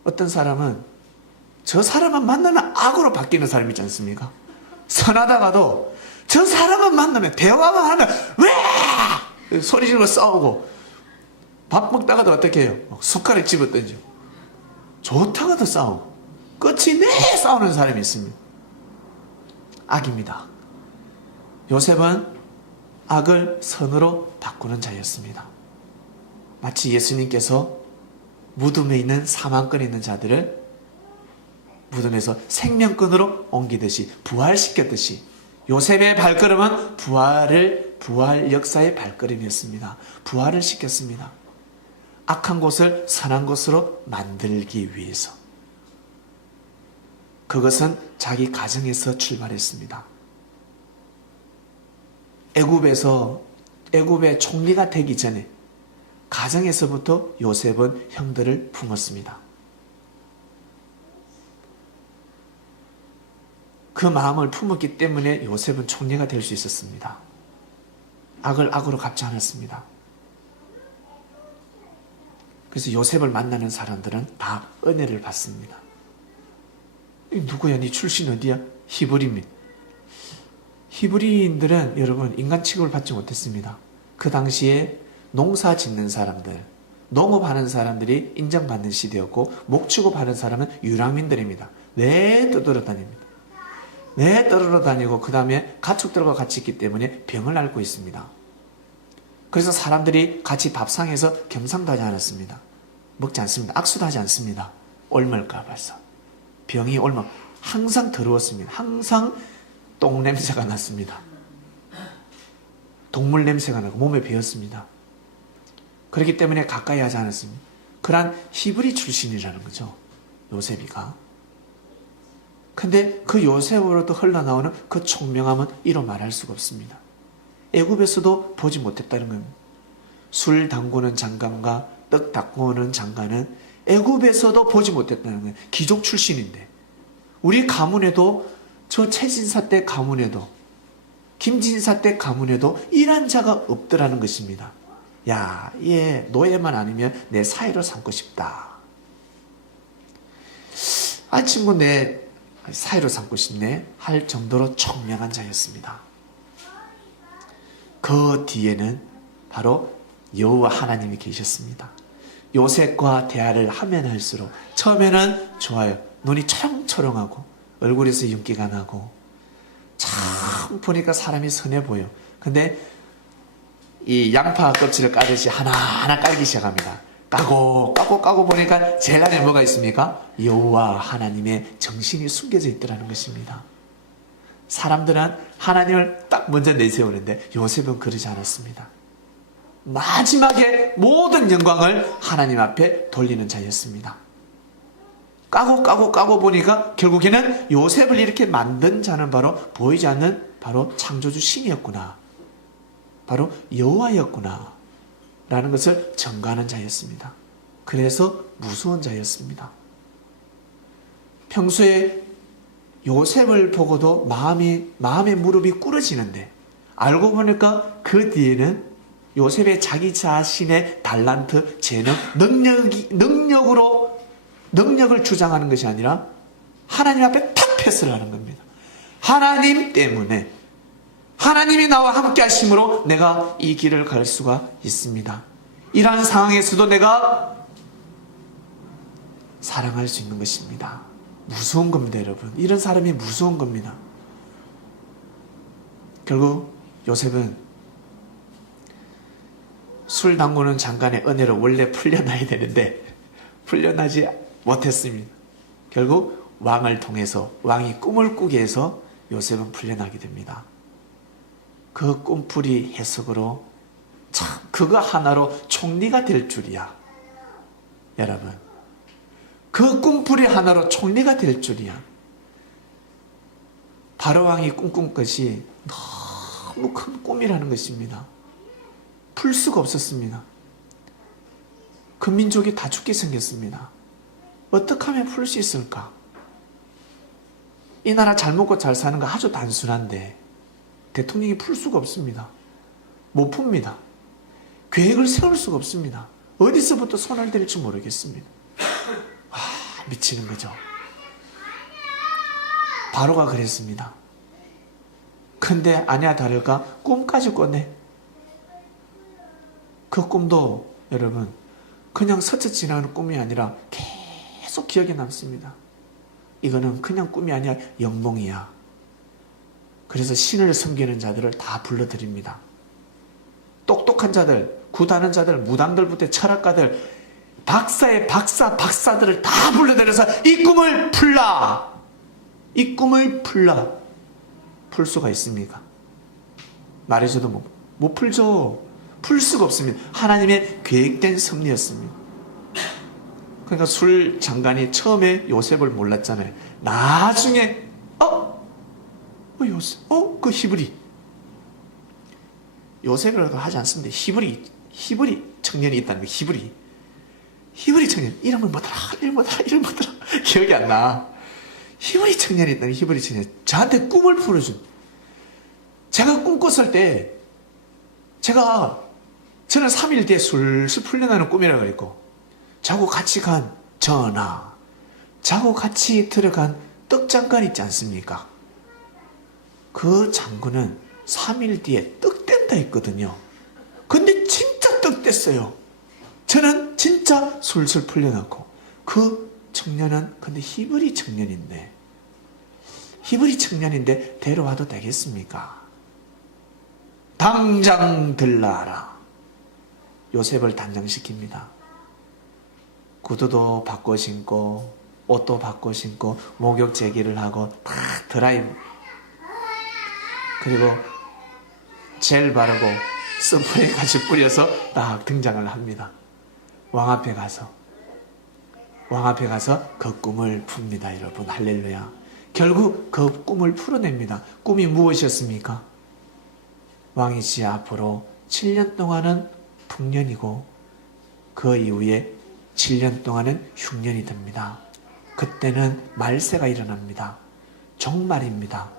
어떤 사람은 저 사람만 만나면 악으로 바뀌는 사람이 있지 않습니까? 선하다가도 저 사람만 만나면 대화만 하면 왜 소리 지르고 싸우고, 밥 먹다가도 어떻게 해요? 숟가락 집어던져. 좋다가도 싸우고, 끝이 내 싸우는 사람이 있습니다. 악입니다. 요셉은 악을 선으로 바꾸는 자였습니다. 마치 예수님께서 무덤에 있는 사망권에 있는 자들을 무덤에서 생명권으로 옮기듯이, 부활시켰듯이, 요셉의 발걸음은 부활 역사의 발걸음이었습니다. 부활을 시켰습니다. 악한 곳을 선한 곳으로 만들기 위해서. 그것은 자기 가정에서 출발했습니다. 애굽의 총리가 되기 전에 가정에서부터 요셉은 형들을 품었습니다. 그 마음을 품었기 때문에 요셉은 총리가 될 수 있었습니다. 악을 악으로 갚지 않았습니다. 그래서 요셉을 만나는 사람들은 다 은혜를 받습니다. 누구야? 네 출신 어디야? 히브리민. 히브리인들은 여러분 인간 취급을 받지 못했습니다. 그 당시에 농사 짓는 사람들, 농업하는 사람들이 인정받는 시대였고, 목축업하는 사람은 유랑민들입니다. 왜 떠돌아다닙니다. 왜 떠돌아다니고 그 다음에 가축들과 같이 있기 때문에 병을 앓고 있습니다. 그래서 사람들이 같이 밥상에서 겸상도 하지 않았습니다. 먹지 않습니다. 악수도 하지 않습니다. 옮을까 봐서. 병이 옮아 항상 더러웠습니다. 항상 똥 냄새가 났습니다. 동물 냄새가 나고 몸에 배었습니다. 그렇기 때문에 가까이 하지 않았습니다. 그러한 히브리 출신이라는 거죠. 요셉이가. 근데 그 요셉으로부터 흘러나오는 그 총명함은 이로 말할 수가 없습니다. 애굽에서도 보지 못했다는 겁니다. 술 담그는 장관과 떡 닦아오는 장관은 애굽에서도 보지 못했다는 거예요. 귀족 출신인데. 우리 가문에도, 저 최진사 때 가문에도, 김진사 때 가문에도 이런 자가 없더라는 것입니다. 야, 얘 노예만 아니면 내 사이로 삼고 싶다. 아, 친구 내 사이로 삼고 싶네 할 정도로 총명한 자였습니다. 그 뒤에는 바로 여호와 하나님이 계셨습니다. 요셉과 대화를 하면 할수록 처음에는 좋아요. 눈이 초롱초롱하고 얼굴에서 윤기가 나고 참 보니까 사람이 선해 보여. 근데 이 양파 껍질을 까듯이 하나하나 깔기 시작합니다. 까고 보니까 제일 안에 뭐가 있습니까? 여호와 하나님의 정신이 숨겨져 있더라는 것입니다. 사람들은 하나님을 딱 먼저 내세우는데 요셉은 그러지 않았습니다. 마지막에 모든 영광을 하나님 앞에 돌리는 자였습니다. 까고 보니까 결국에는 요셉을 이렇게 만든 자는 바로 보이지 않는 바로 창조주 신이었구나. 바로 여호와였구나. 라는 것을 증거하는 자였습니다. 그래서 무서운 자였습니다. 평소에 요셉을 보고도 마음의 무릎이 꿇어지는데 알고 보니까 그 뒤에는 요셉의 자기 자신의 달란트, 재능, 능력을 주장하는 것이 아니라 하나님 앞에 탁 패스를 하는 겁니다. 하나님 때문에, 하나님이 나와 함께 하심으로 내가 이 길을 갈 수가 있습니다. 이러한 상황에서도 내가 사랑할 수 있는 것입니다. 무서운 겁니다, 여러분. 이런 사람이 무서운 겁니다. 결국 요셉은 술 담그는 장관의 은혜로 원래 풀려나야 되는데 풀려나지 못했습니다. 결국 왕을 통해서, 왕이 꿈을 꾸게 해서 요셉은 풀려나게 됩니다. 그 꿈풀이 해석으로 참 그거 하나로 총리가 될 줄이야. 여러분, 그 꿈풀이 하나로 총리가 될 줄이야. 바로왕이 꿈꾼 것이 너무 큰 꿈이라는 것입니다. 풀 수가 없었습니다. 그 민족이 다 죽게 생겼습니다. 어떻게 하면 풀 수 있을까? 이 나라 잘 먹고 잘 사는 거 아주 단순한데 대통령이 풀 수가 없습니다. 못 풉니다. 계획을 세울 수가 없습니다. 어디서부터 손을 댈지 모르겠습니다. 미치는 거죠. 바로가 그랬습니다. 근데 아니야 다를까 꿈까지 꿨네. 그 꿈도 여러분 그냥 스쳐 지나가는 꿈이 아니라 계속 기억에 남습니다. 이거는 그냥 꿈이 아니라 영몽이야. 그래서 신을 섬기는 자들을 다 불러드립니다. 똑똑한 자들, 굿하는 자들, 무당들부터 철학가들, 박사의 박사들을 다 불러들여서 이 꿈을 풀라! 이 꿈을 풀라! 풀 수가 있습니까? 말해줘도 못 풀죠. 풀 수가 없습니다. 하나님의 계획된 섭리였습니다. 그러니까 술 장관이 처음에 요셉을 몰랐잖아요. 나중에 요셉, 그 히브리. 요셉이라고 하지 않습니다. 히브리 청년이 있다는 거예요. 히브리 청년. 이름을 뭐더라. 기억이 안 나. 히브리 청년이 있다는 히브리 청년. 저한테 꿈을 풀어준. 제가 꿈 꿨을 때, 저는 3일 뒤에 술술 풀려나는 꿈이라고 그랬고, 자고 같이 간 전하, 자고 같이 들어간 떡장관 있지 않습니까? 그 장군은 3일 뒤에 떡 댄다 했거든요. 근데 진짜 떡 댔어요. 저는 진짜 술술 풀려났고, 그 청년은 근데 히브리 청년인데 데려와도 되겠습니까? 당장 들라라. 요셉을 단장시킵니다. 구두도 바꿔 신고 옷도 바꿔 신고 목욕 제기를 하고 다 드라이브, 그리고 젤 바르고 스프레이까지 뿌려서 딱 등장을 합니다. 왕 앞에 가서 그 꿈을 풉니다. 여러분, 할렐루야. 결국 그 꿈을 풀어냅니다. 꿈이 무엇이었습니까? 왕이 지 앞으로 7년 동안은 풍년이고 그 이후에 7년 동안은 흉년이 됩니다. 그때는 말세가 일어납니다. 종말입니다.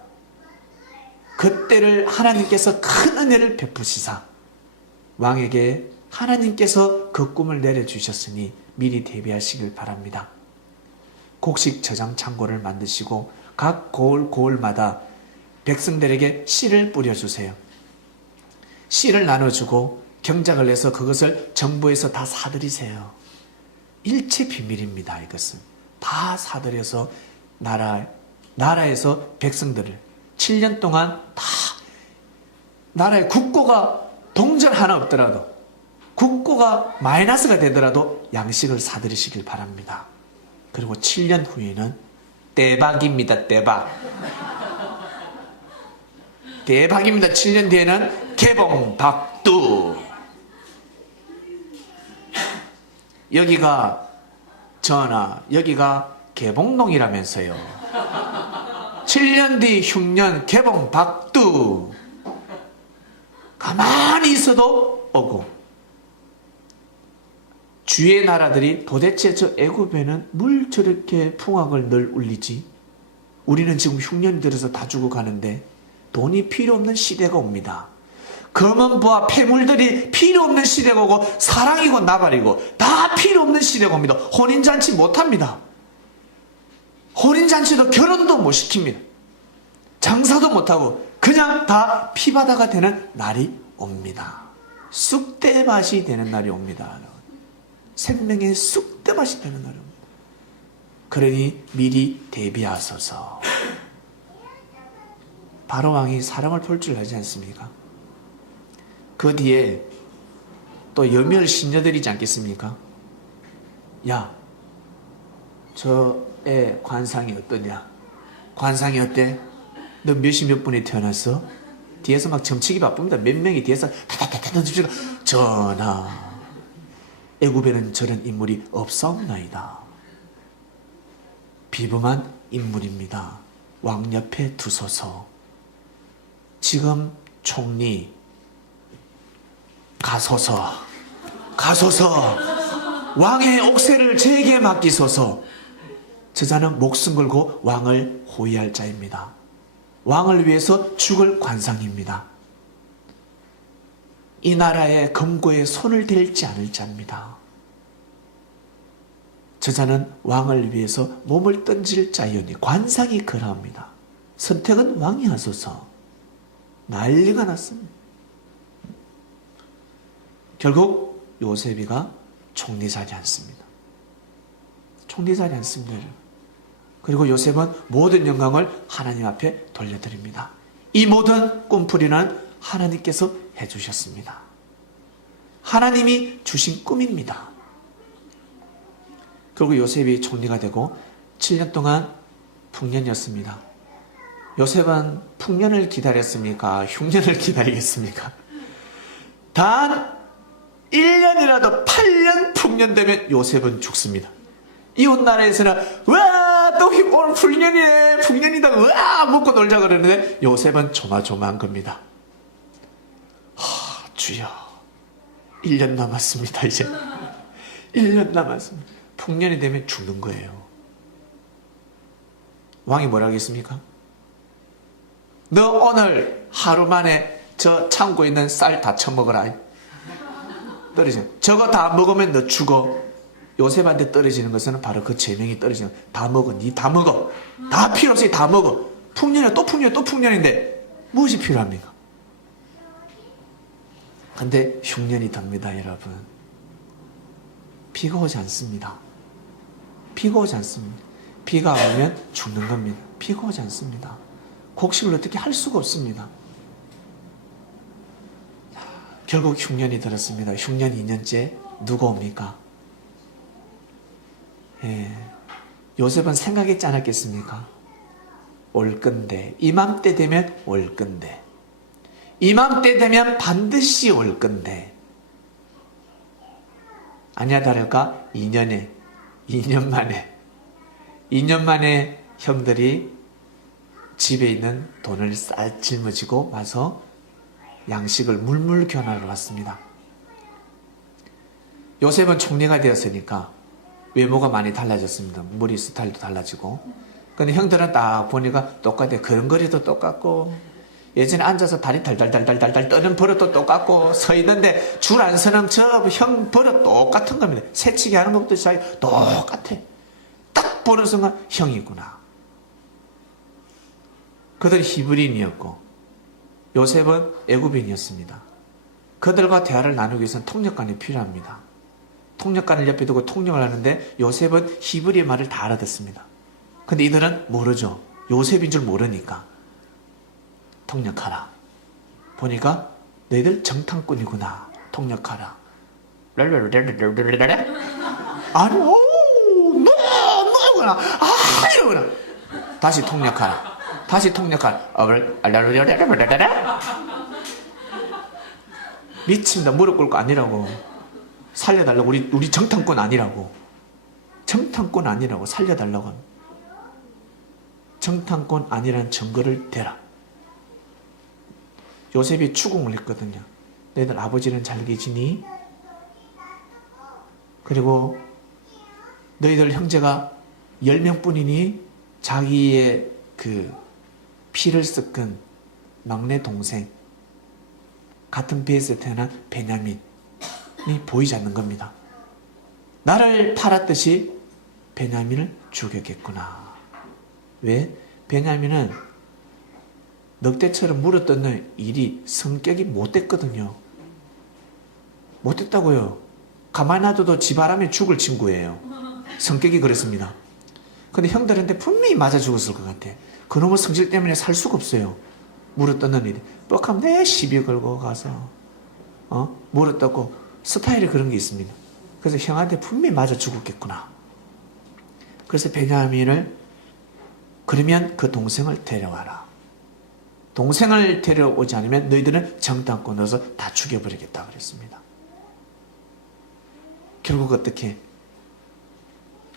그때를 하나님께서 큰 은혜를 베푸시사 왕에게 하나님께서 그 꿈을 내려주셨으니 미리 대비하시길 바랍니다. 곡식 저장 창고를 만드시고 각 고을마다 백성들에게 씨를 뿌려주세요. 씨를 나눠주고 경작을 해서 그것을 정부에서 다 사들이세요. 일체 비밀입니다. 이것은 다 사들여서 나라에서 백성들을 7년 동안 다 나라의 국고가 동전 하나 없더라도, 국고가 마이너스가 되더라도 양식을 사들이시길 바랍니다. 그리고 7년 후에는 대박입니다. 대박입니다. 7년 뒤에는 개봉박두. 여기가 전하, 여기가 개봉동이라면서요. 7년 뒤 흉년 개봉박두. 가만히 있어도 오고. 주의 나라들이 도대체 저 애굽에는 뭘 저렇게 풍악을 늘 울리지? 우리는 지금 흉년이 들어서 다 죽어가는데 돈이 필요 없는 시대가 옵니다. 검은 부와 폐물들이 필요 없는 시대가 오고 사랑이고 나발이고 다 필요 없는 시대가 옵니다. 혼인잔치 못합니다. 혼인잔치도 결혼도 못 시킵니다. 장사도 못하고 그냥 다 피바다가 되는 날이 옵니다. 쑥대밭이 되는 날이 옵니다. 생명의 쑥대밭이 되는 날이 옵니다. 그러니 미리 대비하소서. 바로 왕이 사람을 볼 줄 알지 않습니까? 그 뒤에 또 여멸 신녀들이지 않겠습니까? 야, 저 애 관상이 어떠냐? 관상이 어때? 너 몇시 몇 분에 태어났어? 뒤에서 막 점치기 바쁩니다. 몇 명이 뒤에서 다다다다 던집시고 전하, 애굽에는 저런 인물이 없사옵나이다. 비범한 인물입니다. 왕 옆에 두소서. 지금 총리 가소서 왕의 옥새를 제게 맡기소서. 저자는 목숨 걸고 왕을 호위할 자입니다. 왕을 위해서 죽을 관상입니다. 이 나라의 검고에 손을 댈지 않을 자입니다. 저자는 왕을 위해서 몸을 던질 자이오니 관상이 그러합니다. 선택은 왕이 하소서. 난리가 났습니다. 결국 요셉이가 총리 자리에 앉습니다. 총리 자리에 앉습니다. 그리고 요셉은 모든 영광을 하나님 앞에 돌려드립니다. 이 모든 꿈풀이는 하나님께서 해주셨습니다. 하나님이 주신 꿈입니다. 결국 요셉이 총리가 되고 7년 동안 풍년이었습니다. 요셉은 풍년을 기다렸습니까? 흉년을 기다리겠습니까? 단 1년이라도 8년 풍년 되면 요셉은 죽습니다. 이웃 나라에서는 와, 또 오늘 풍년이네, 풍년이다, 와, 먹고 놀자 그러는데 요셉은 조마조마한 겁니다. 주여, 1년 남았습니다. 이제 1년 남았습니다. 풍년이 되면 죽는 거예요. 왕이 뭐라 하겠습니까? 너 오늘 하루 만에 저 창고에 있는 쌀 다 처먹어라. 떨어져. 저거 다 먹으면 너 죽어. 요셉한테 떨어지는 것은 바로 그 제명이 떨어지는 거야. 다 먹어. 니 다 먹어. 다 필요 없이 다 먹어. 풍년이야, 또 풍년이야, 또 풍년인데 무엇이 필요합니까? 근데 흉년이 답니다, 여러분. 비가 오지 않습니다. 비가 오지 않습니다. 비가 오면 죽는 겁니다. 비가 오지 않습니다. 곡식을 어떻게 할 수가 없습니다. 결국 흉년이 들었습니다. 흉년 2년째 누가 옵니까? 요셉은 생각했지 않았겠습니까? 올 건데, 이맘때 되면 올 건데, 이맘때 되면 반드시 올 건데, 아니야 다를까 2년 만에 형들이 집에 있는 돈을 쌀 짊어지고 와서 양식을 물물 교환하러 왔습니다. 요셉은 총리가 되었으니까 외모가 많이 달라졌습니다. 머리 스타일도 달라지고. 근데 형들은 딱 보니까 똑같아. 걸음걸이도 똑같고, 예전에 앉아서 다리 달달달달달달 떠는 버릇도 똑같고, 서 있는데 줄 안 서는 저 형 버릇 똑같은 겁니다. 새치기 하는 것도 사이 똑같아. 딱 보는 순간 형이구나. 그들은 히브리인이었고 요셉은 애굽인이었습니다. 그들과 대화를 나누기 위해서는 통역관이 필요합니다. 통역관을 옆에 두고 통역을 하는데 요셉은 히브리의 말을 다 알아듣습니다. 근데 이들은 모르죠. 요셉인 줄 모르니까 통역하라. 보니까 너희들 정탐꾼이구나. 통역하라. 아니, 뭐구나. 이러구나. 다시 통역하라. 다시 통역하라. 미친다. 무릎 꿇고 아니라고. 살려달라고. 우리 정탐꾼 아니라고. 정탐꾼 아니라고. 살려달라고. 정탐꾼 아니라는 증거를 대라. 요셉이 추궁을 했거든요. 너희들 아버지는 잘 계시니? 그리고 너희들 형제가 10명뿐이니? 자기의 그 피를 섞은 막내 동생, 같은 배에서 태어난 베냐민이 보이지 않는 겁니다. 나를 팔았듯이 베냐민을 죽였겠구나. 왜? 베냐민은 늑대처럼 물어뜯는 일이 성격이 못됐거든요. 못됐다고요. 가만히 놔둬도 지 바람에 죽을 친구예요. 성격이 그렇습니다. 근데 형들한테 분명히 맞아 죽었을 것 같아. 그놈의 성질 때문에 살 수가 없어요. 물어뜯는 일이. 뻑하면 내 시비 걸고 가서 물어뜯고 스타일이 그런 게 있습니다. 그래서 형한테 분명히 맞아 죽었겠구나. 그래서 베냐민을 그러면 그 동생을 데려와라. 동생을 데려오지 않으면 너희들은 정탐꾼 넣어서 다 죽여버리겠다 그랬습니다. 결국 어떻게?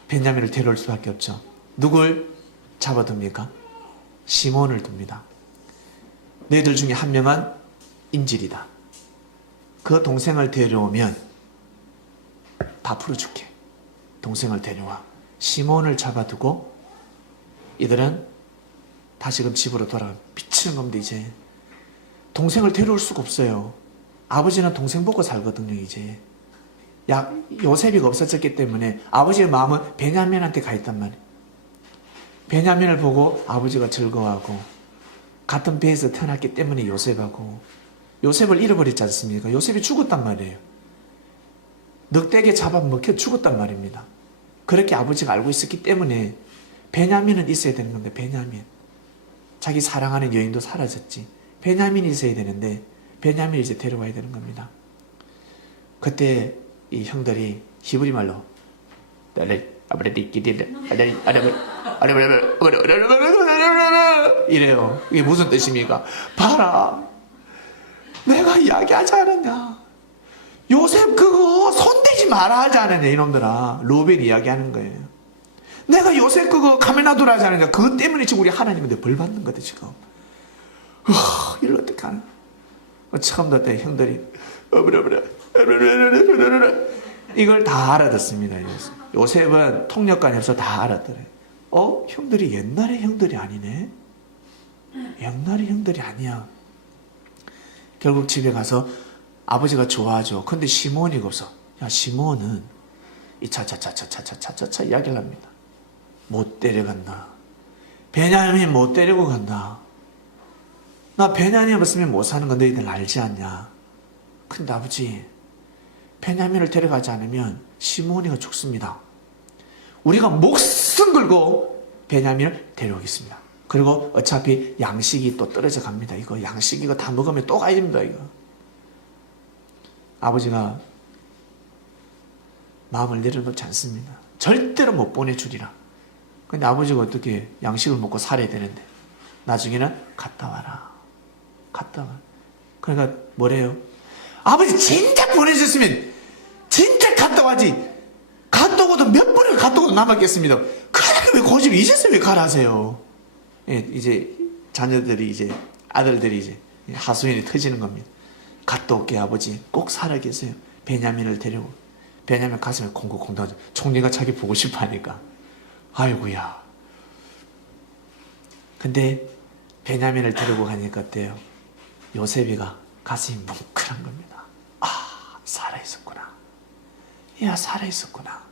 베냐민을 데려올 수밖에 없죠. 누굴 잡아둡니까? 시몬을 둡니다. 너희들 중에 한 명은 인질이다. 그 동생을 데려오면 다 풀어줄게. 동생을 데려와. 시몬을 잡아두고 이들은 다시금 집으로 돌아가. 미치는 겁니다. 이제 동생을 데려올 수가 없어요. 아버지는 동생 보고 살거든요. 이제 요셉이 없어졌기 때문에 아버지의 마음은 베냐민한테 가 있단 말이에요. 베냐민을 보고 아버지가 즐거워하고 같은 배에서 태어났기 때문에 요셉을 잃어버렸지 않습니까? 요셉이 죽었단 말이에요. 늑대에게 잡아먹혀 죽었단 말입니다. 그렇게 아버지가 알고 있었기 때문에 베냐민은 있어야 되는 건데, 베냐민. 자기 사랑하는 여인도 사라졌지. 베냐민이 있어야 되는데 베냐민을 이제 데려와야 되는 겁니다. 그때 이 형들이 히브리 말로 이래요. 이게 무슨 뜻입니까? 봐라, 내가 이야기하지 않았냐, 요셉 그거 손대지 마라 하지 않았냐, 이놈들아. 로벤이 이야기하는 거예요. 내가 요셉 그거 가만 놔두라 하지 않았냐. 그것 때문에 지금 우리 하나님한테 벌 받는 거다 지금. 이걸 어떻게 하나. 처음부터 형들이 이걸 다 알아듣습니다. 요셉은 통역관이 없어 다 알아들어요. 형들이 옛날의 형들이 아니네. 옛날의 형들이 아니야. 결국 집에 가서 아버지가 좋아하죠. 근데 시몬이가 없어. 야, 시몬은 이 차차차차차차차차 이야기를 합니다. 못 데려간다. 베냐민 못 데리고 간다. 나 베냐민 없으면 못 사는 거 너희들 알지 않냐. 근데 아버지, 베냐민을 데려가지 않으면 시몬이가 죽습니다. 우리가 목숨 걸고 베냐민을 데려오겠습니다. 그리고 어차피 양식이 또 떨어져 갑니다. 이거 양식 이거 다 먹으면 또 가야 됩니다. 이거. 아버지가 마음을 내려놓지 않습니다. 절대로 못 보내주리라. 근데 아버지가 어떻게 양식을 먹고 살아야 되는데 나중에는 갔다 와라. 갔다 와. 그러니까 뭐래요? 아버지 진짜 보내줬으면 진짜 갔다 와지. 갔다 오고도 몇 번을 갔다 오고 남았겠습니다. 그러니까 왜 고집이 이제서 왜 가라 하세요? 예, 이제 자녀들이 이제 아들들이 이제 하소연이 터지는 겁니다. 갔다 올게 아버지. 꼭 살아 계세요. 베냐민을 데리고. 베냐민 가슴에 콩콩콩 터져. 총리가 자기 보고 싶어 하니까. 아이고야. 근데 베냐민을 데리고 가니까 어때요? 요셉이가 가슴이 뭉클한 겁니다. 살아있었구나. 야, 살아있었구나.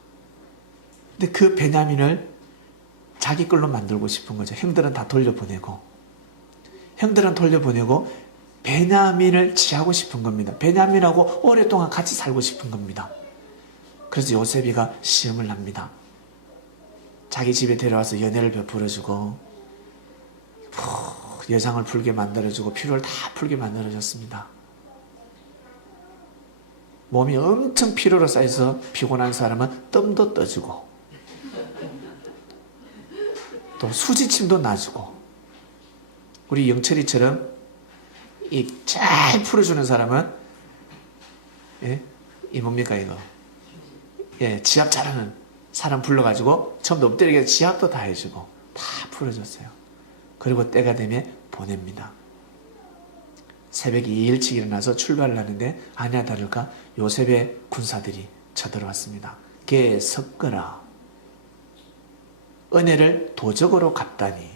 근데 그 베냐민을 자기 걸로 만들고 싶은 거죠. 형들은 다 돌려보내고 베냐민을 취하고 싶은 겁니다. 베냐민하고 오랫동안 같이 살고 싶은 겁니다. 그래서 요셉이가 시험을 납니다. 자기 집에 데려와서 연애를 베풀어주고 여장을 풀게 만들어주고 피로를 다 풀게 만들어줬습니다. 몸이 엄청 피로로 쌓여서 피곤한 사람은 뜸도 떠주고 또 수지침도 놔주고, 우리 영철이처럼 이 잘 풀어주는 사람은 이 뭡니까 이거, 지압 잘하는 사람 불러가지고 처음부터 엎드리게 지압도 다 해주고 다 풀어줬어요. 그리고 때가 되면 보냅니다. 새벽에 일찍 일어나서 출발을 하는데 아니나 다를까 요셉의 군사들이 쳐들어왔습니다. 개 섞어라. 은혜를 도적으로 갚다니.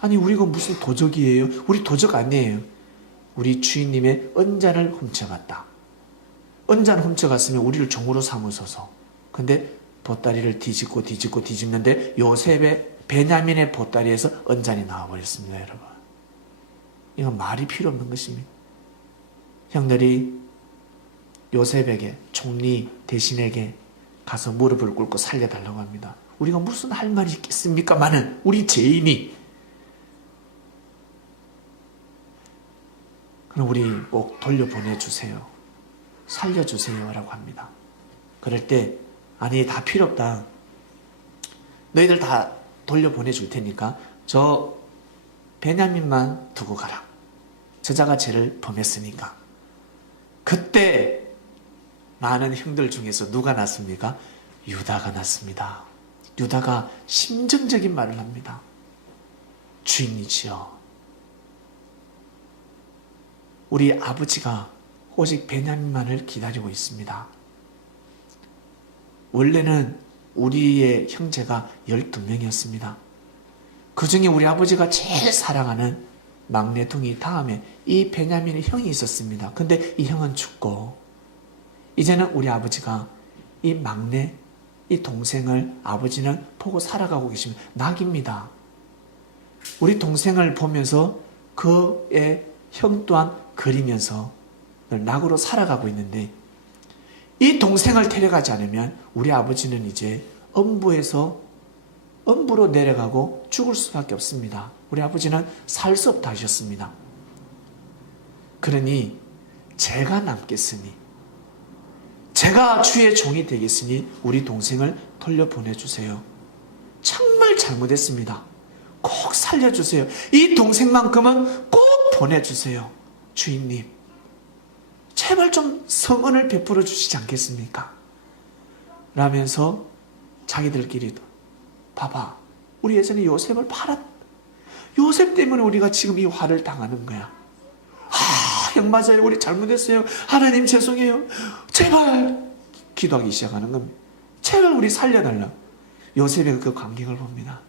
아니 우리가 무슨 도적이에요? 우리 도적 아니에요. 우리 주인님의 은잔을 훔쳐갔다. 은잔 훔쳐갔으면 우리를 종으로 삼으소서. 근데 보따리를 뒤집는데 요셉의 베냐민의 보따리에서 언잔이 나와버렸습니다. 여러분, 이건 말이 필요 없는 것입니다. 형들이 요셉에게, 총리 대신에게 가서 무릎을 꿇고 살려달라고 합니다. 우리가 무슨 할 말이 있겠습니까마는 우리 죄인이, 그럼 우리 꼭 돌려보내주세요, 살려주세요 라고 합니다. 그럴 때 아니 다 필요 없다, 너희들 다 돌려보내줄 테니까 저 베냐민만 두고 가라, 저자가 죄를 범했으니까. 그때 많은 형들 중에서 누가 났습니까? 유다가 났습니다. 유다가 심정적인 말을 합니다. 주인이지요, 우리 아버지가 오직 베냐민만을 기다리고 있습니다. 원래는 우리의 형제가 12명이었습니다. 그 중에 우리 아버지가 제일 사랑하는 막내둥이 다음에 이 베냐민의 형이 있었습니다. 근데 이 형은 죽고 이제는 우리 아버지가 이 막내, 이 동생을 아버지는 보고 살아가고 계십니다. 낙입니다. 우리 동생을 보면서 그의 형 또한 그리면서 낙으로 살아가고 있는데, 이 동생을 데려가지 않으면 우리 아버지는 이제 엄부로 내려가고 죽을 수밖에 없습니다. 우리 아버지는 살 수 없다 하셨습니다. 그러니 제가 남겠으니, 제가 주의 종이 되겠으니 우리 동생을 돌려보내주세요. 정말 잘못했습니다. 꼭 살려주세요. 이 동생만큼은 꼭 보내주세요. 주인님, 제발 좀 성恩을 베풀어 주시지 않겠습니까? 라면서 자기들끼리도, 봐봐, 우리 예전에 요셉을 팔았, 요셉 때문에 우리가 지금 이 화를 당하는 거야. 형 맞아요, 우리 잘못했어요, 하나님 죄송해요, 제발, 기도하기 시작하는 겁니다. 제발 우리 살려달라. 요셉의 그 광경을 봅니다.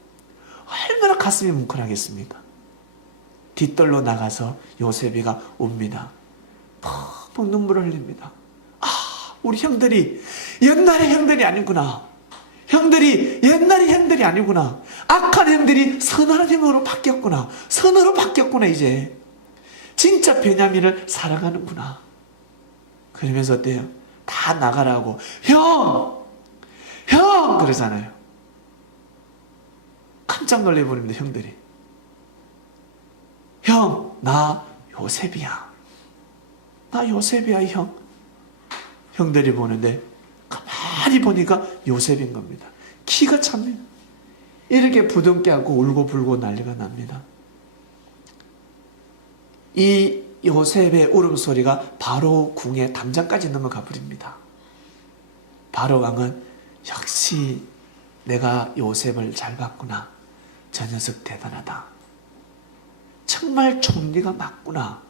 얼마나 가슴이 뭉클하겠습니까? 뒷뜰로 나가서 요셉이가 웁니다. 펑펑 눈물을 흘립니다. 우리 형들이 옛날의 형들이 아니구나. 형들이 옛날의 형들이 아니구나. 악한 형들이 선한 형으로 바뀌었구나. 선으로 바뀌었구나. 이제 진짜 베냐민을 사랑하는구나. 그러면서 어때요? 다 나가라고 형 그러잖아요. 깜짝 놀래버립니다. 형들이. 형, 나 요셉이야. 나 요셉이야, 형. 형들이 보는데 가만히 보니까 요셉인 겁니다. 키가 찹니다. 이렇게 부둥켜 안고 울고불고 난리가 납니다. 이 요셉의 울음소리가 바로 궁의 담장까지 넘어가 버립니다. 바로 왕은 역시 내가 요셉을 잘 봤구나. 저 녀석 대단하다. 정말 총리가 맞구나.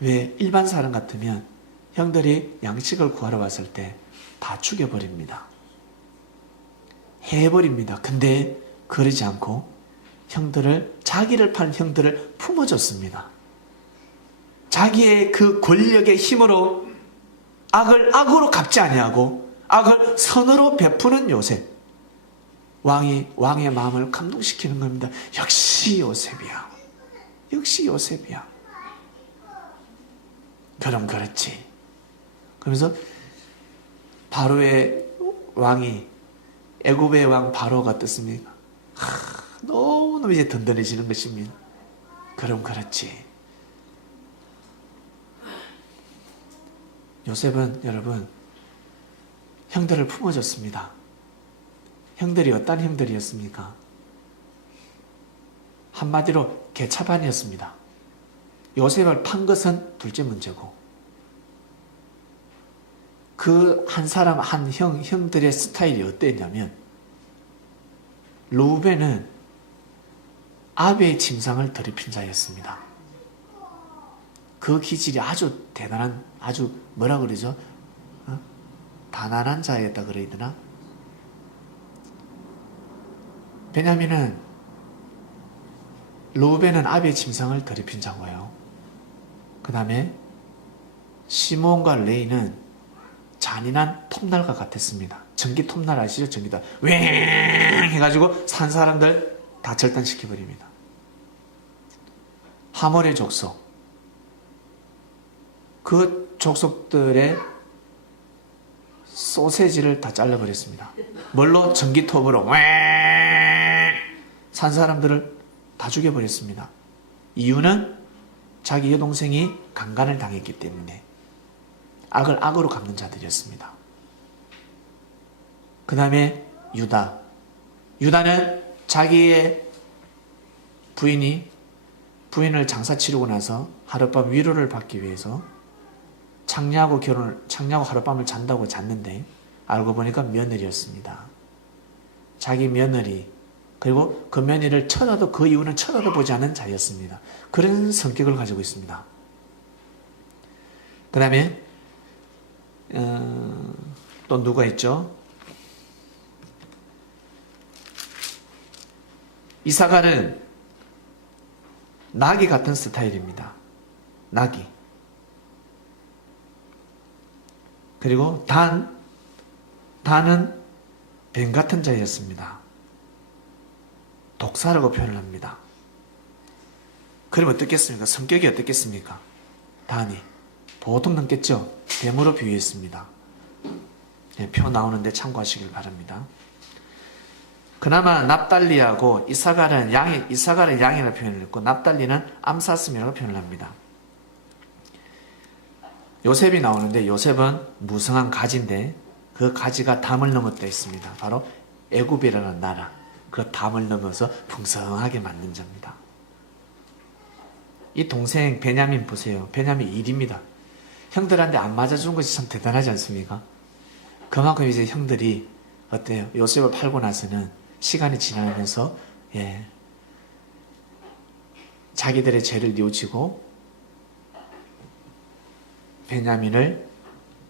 왜 일반 사람 같으면 형들이 양식을 구하러 왔을 때 다 죽여버립니다. 해버립니다. 근데 그러지 않고 자기를 판 형들을 품어줬습니다. 자기의 그 권력의 힘으로 악을 악으로 갚지 아니하고 악을 선으로 베푸는 요셉. 왕의 마음을 감동시키는 겁니다. 역시 요셉이야. 역시 요셉이야. 그럼 그렇지. 그러면서 바로의 왕이, 애굽의 왕 바로가 어떻습니까? 너무너무 이제 든든해지는 것입니다. 그럼 그렇지. 요셉은 여러분 형들을 품어줬습니다. 형들이 어떤 형들이었습니까? 한마디로 개차반이었습니다. 요셉을 판 것은 둘째 문제고, 그 한 사람 한 형들의 스타일이 어땠냐면, 루벤은 아베의 침상을 더럽힌 자였습니다. 그 기질이 아주 대단한, 아주 뭐라 그러죠? 단단한 자였다 그래야 되나? 베냐민은, 루벤은 아베의 침상을 더럽힌 자고요. 그 다음에 시몬과 레이는 잔인한 톱날과 같았습니다. 전기 톱날 아시죠? 전기톱 웽 해가지고 산 사람들 다 절단시켜버립니다. 하몰의 족속, 그 족속들의 소세지를 다 잘라버렸습니다. 뭘로? 전기톱으로 산 사람들을 다 죽여버렸습니다. 이유는 자기 여동생이 강간을 당했기 때문에. 악을 악으로 갚는 자들이었습니다. 그 다음에 유다. 유다는 자기의 부인을 장사 치르고 나서 하룻밤 위로를 받기 위해서 창녀하고 하룻밤을 잔다고 잤는데 알고 보니까 며느리였습니다. 자기 며느리, 그리고 그 며느리를 쳐다도, 그 이후는 쳐다도 보지 않은 자였습니다. 그런 성격을 가지고 있습니다. 그 다음에 또 누가 있죠? 이사갈은 나귀 같은 스타일입니다. 나귀. 그리고 단은 뱀 같은 자였습니다. 독사라고 표현을 합니다. 그럼 어떻겠습니까? 성격이 어떻겠습니까? 단이 보통 넘겠죠? 뱀으로 비유했습니다. 네, 표 나오는데 참고하시길 바랍니다. 그나마 납달리하고 이사갈은 양이라고 표현을 했고 납달리는 암사슴이라고 표현을 합니다. 요셉이 나오는데 요셉은 무성한 가지인데 그 가지가 담을 넘었다 했습니다. 바로 애굽이라는 나라, 그 담을 넘어서 풍성하게 만든 자입니다. 이 동생 베냐민 보세요. 베냐민 1입니다. 형들한테 안 맞아준 것이 참 대단하지 않습니까? 그만큼 이제 형들이 어때요? 요셉을 팔고 나서는 시간이 지나면서 자기들의 죄를 뉘우치고 베냐민을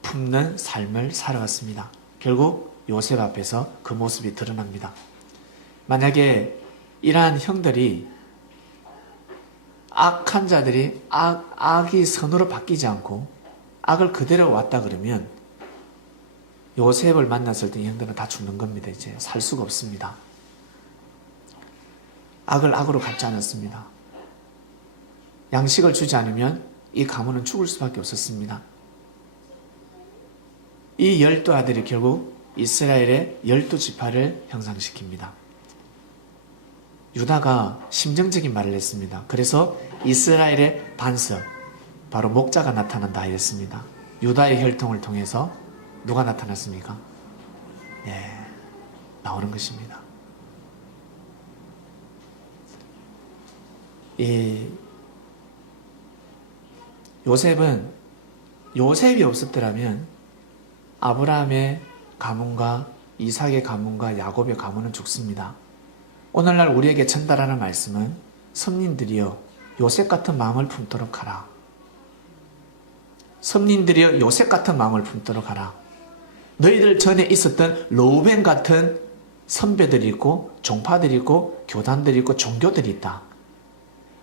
품는 삶을 살아왔습니다. 결국 요셉 앞에서 그 모습이 드러납니다. 만약에 이러한 형들이 악한 자들이 악이 선으로 바뀌지 않고 악을 그대로 왔다 그러면 요셉을 만났을 때 이 형들은 다 죽는 겁니다. 이제 살 수가 없습니다. 악을 악으로 갚지 않았습니다. 양식을 주지 않으면 이 가문은 죽을 수밖에 없었습니다. 이 12아들이 결국 이스라엘의 12지파를 형상시킵니다. 유다가 심정적인 말을 했습니다. 그래서 이스라엘의 반석, 바로 목자가 나타난다 했습니다. 유다의 혈통을 통해서 누가 나타났습니까? 나오는 것입니다. 요셉이 없었더라면 아브라함의 가문과 이삭의 가문과 야곱의 가문은 죽습니다. 오늘날 우리에게 전달하는 말씀은 선민들이여 요셉 같은 마음을 품도록 하라. 선민들이여 요셉 같은 마음을 품도록 하라. 너희들 전에 있었던 로우벤 같은 선배들이 있고 종파들이 있고 교단들이 있고 종교들이 있다.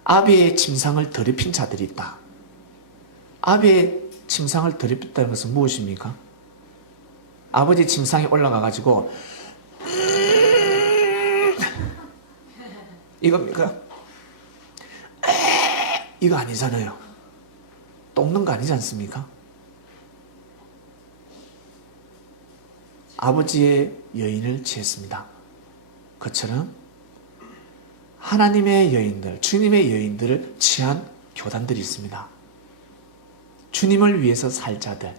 아비의 침상을 더럽힌 자들이 있다. 아비의 침상을 더럽혔다는 것은 무엇입니까? 아버지 침상에 올라가가지고 이겁니까? 이거 아니잖아요. 똥는 거 아니지 않습니까? 아버지의 여인을 취했습니다. 그처럼 하나님의 여인들, 주님의 여인들을 취한 교단들이 있습니다. 주님을 위해서 살 자들,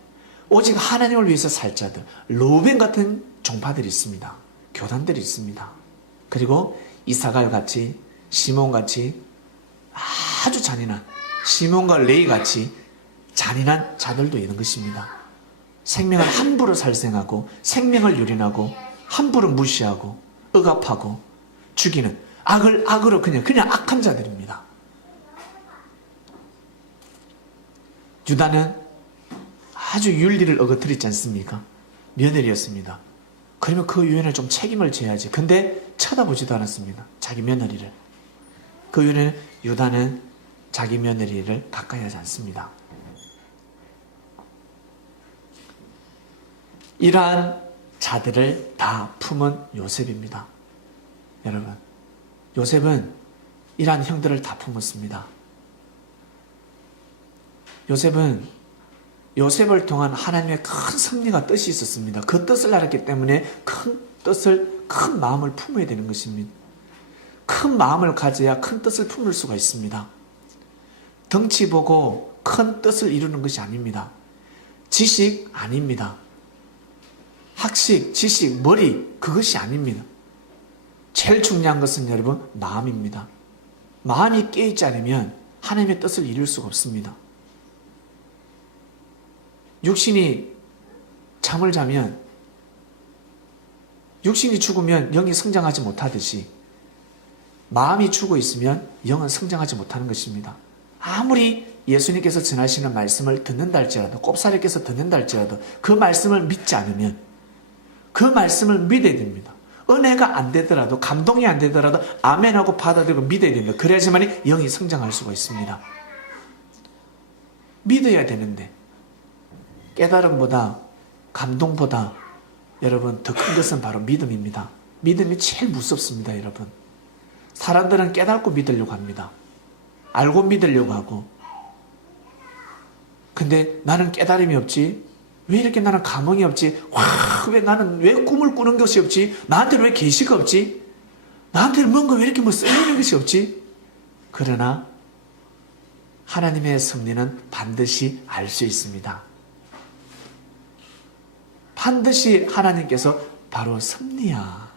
오직 하나님을 위해서 살 자들, 로벤 같은 종파들이 있습니다. 교단들이 있습니다. 그리고 이사갈 같이, 시몬 같이 아주 잔인한, 시몬과 레이 같이 잔인한 자들도 있는 것입니다. 생명을 함부로 살생하고 생명을 유린하고 함부로 무시하고 억압하고 죽이는 악을 악으로 그냥 악한 자들입니다. 유다는 아주 윤리를 어거뜨리지 않습니까? 며느리였습니다. 그러면 그 유엔에 좀 책임을 져야지. 근데 쳐다보지도 않았습니다. 자기 며느리를. 그 이유는 유다는 자기 며느리를 가까이 하지 않습니다. 이러한 자들을 다 품은 요셉입니다. 여러분, 요셉은 이러한 형들을 다 품었습니다. 요셉은 요셉을 통한 하나님의 큰 섭리가 뜻이 있었습니다. 그 뜻을 알았기 때문에 큰 마음을 품어야 되는 것입니다. 큰 마음을 가져야 큰 뜻을 품을 수가 있습니다. 덩치 보고 큰 뜻을 이루는 것이 아닙니다. 지식 아닙니다. 학식, 지식, 머리 그것이 아닙니다. 제일 중요한 것은 여러분 마음입니다. 마음이 깨있지 않으면 하나님의 뜻을 이룰 수가 없습니다. 육신이 잠을 자면 육신이 죽으면 영이 성장하지 못하듯이 마음이 죽어 있으면 영은 성장하지 못하는 것입니다. 아무리 예수님께서 전하시는 말씀을 듣는다 할지라도 꼽사리께서 듣는다 할지라도 그 말씀을 믿지 않으면 그 말씀을 믿어야 됩니다. 은혜가 안 되더라도 감동이 안 되더라도 아멘하고 받아들이고 믿어야 됩니다. 그래야지만 영이 성장할 수가 있습니다. 믿어야 되는데 깨달음보다 감동보다 여러분 더 큰 것은 바로 믿음입니다. 믿음이 제일 무섭습니다. 여러분, 사람들은 깨닫고 믿으려고 합니다. 알고 믿으려고 하고, 근데 나는 깨달음이 없지? 왜 이렇게 나는 감흥이 없지? 왜 나는 왜 꿈을 꾸는 것이 없지? 나한테는 왜 계시가 없지? 나한테는 뭔가 왜 이렇게 쓰이는 것이 없지? 그러나 하나님의 섭리는 반드시 알 수 있습니다. 반드시 하나님께서 바로 섭리야.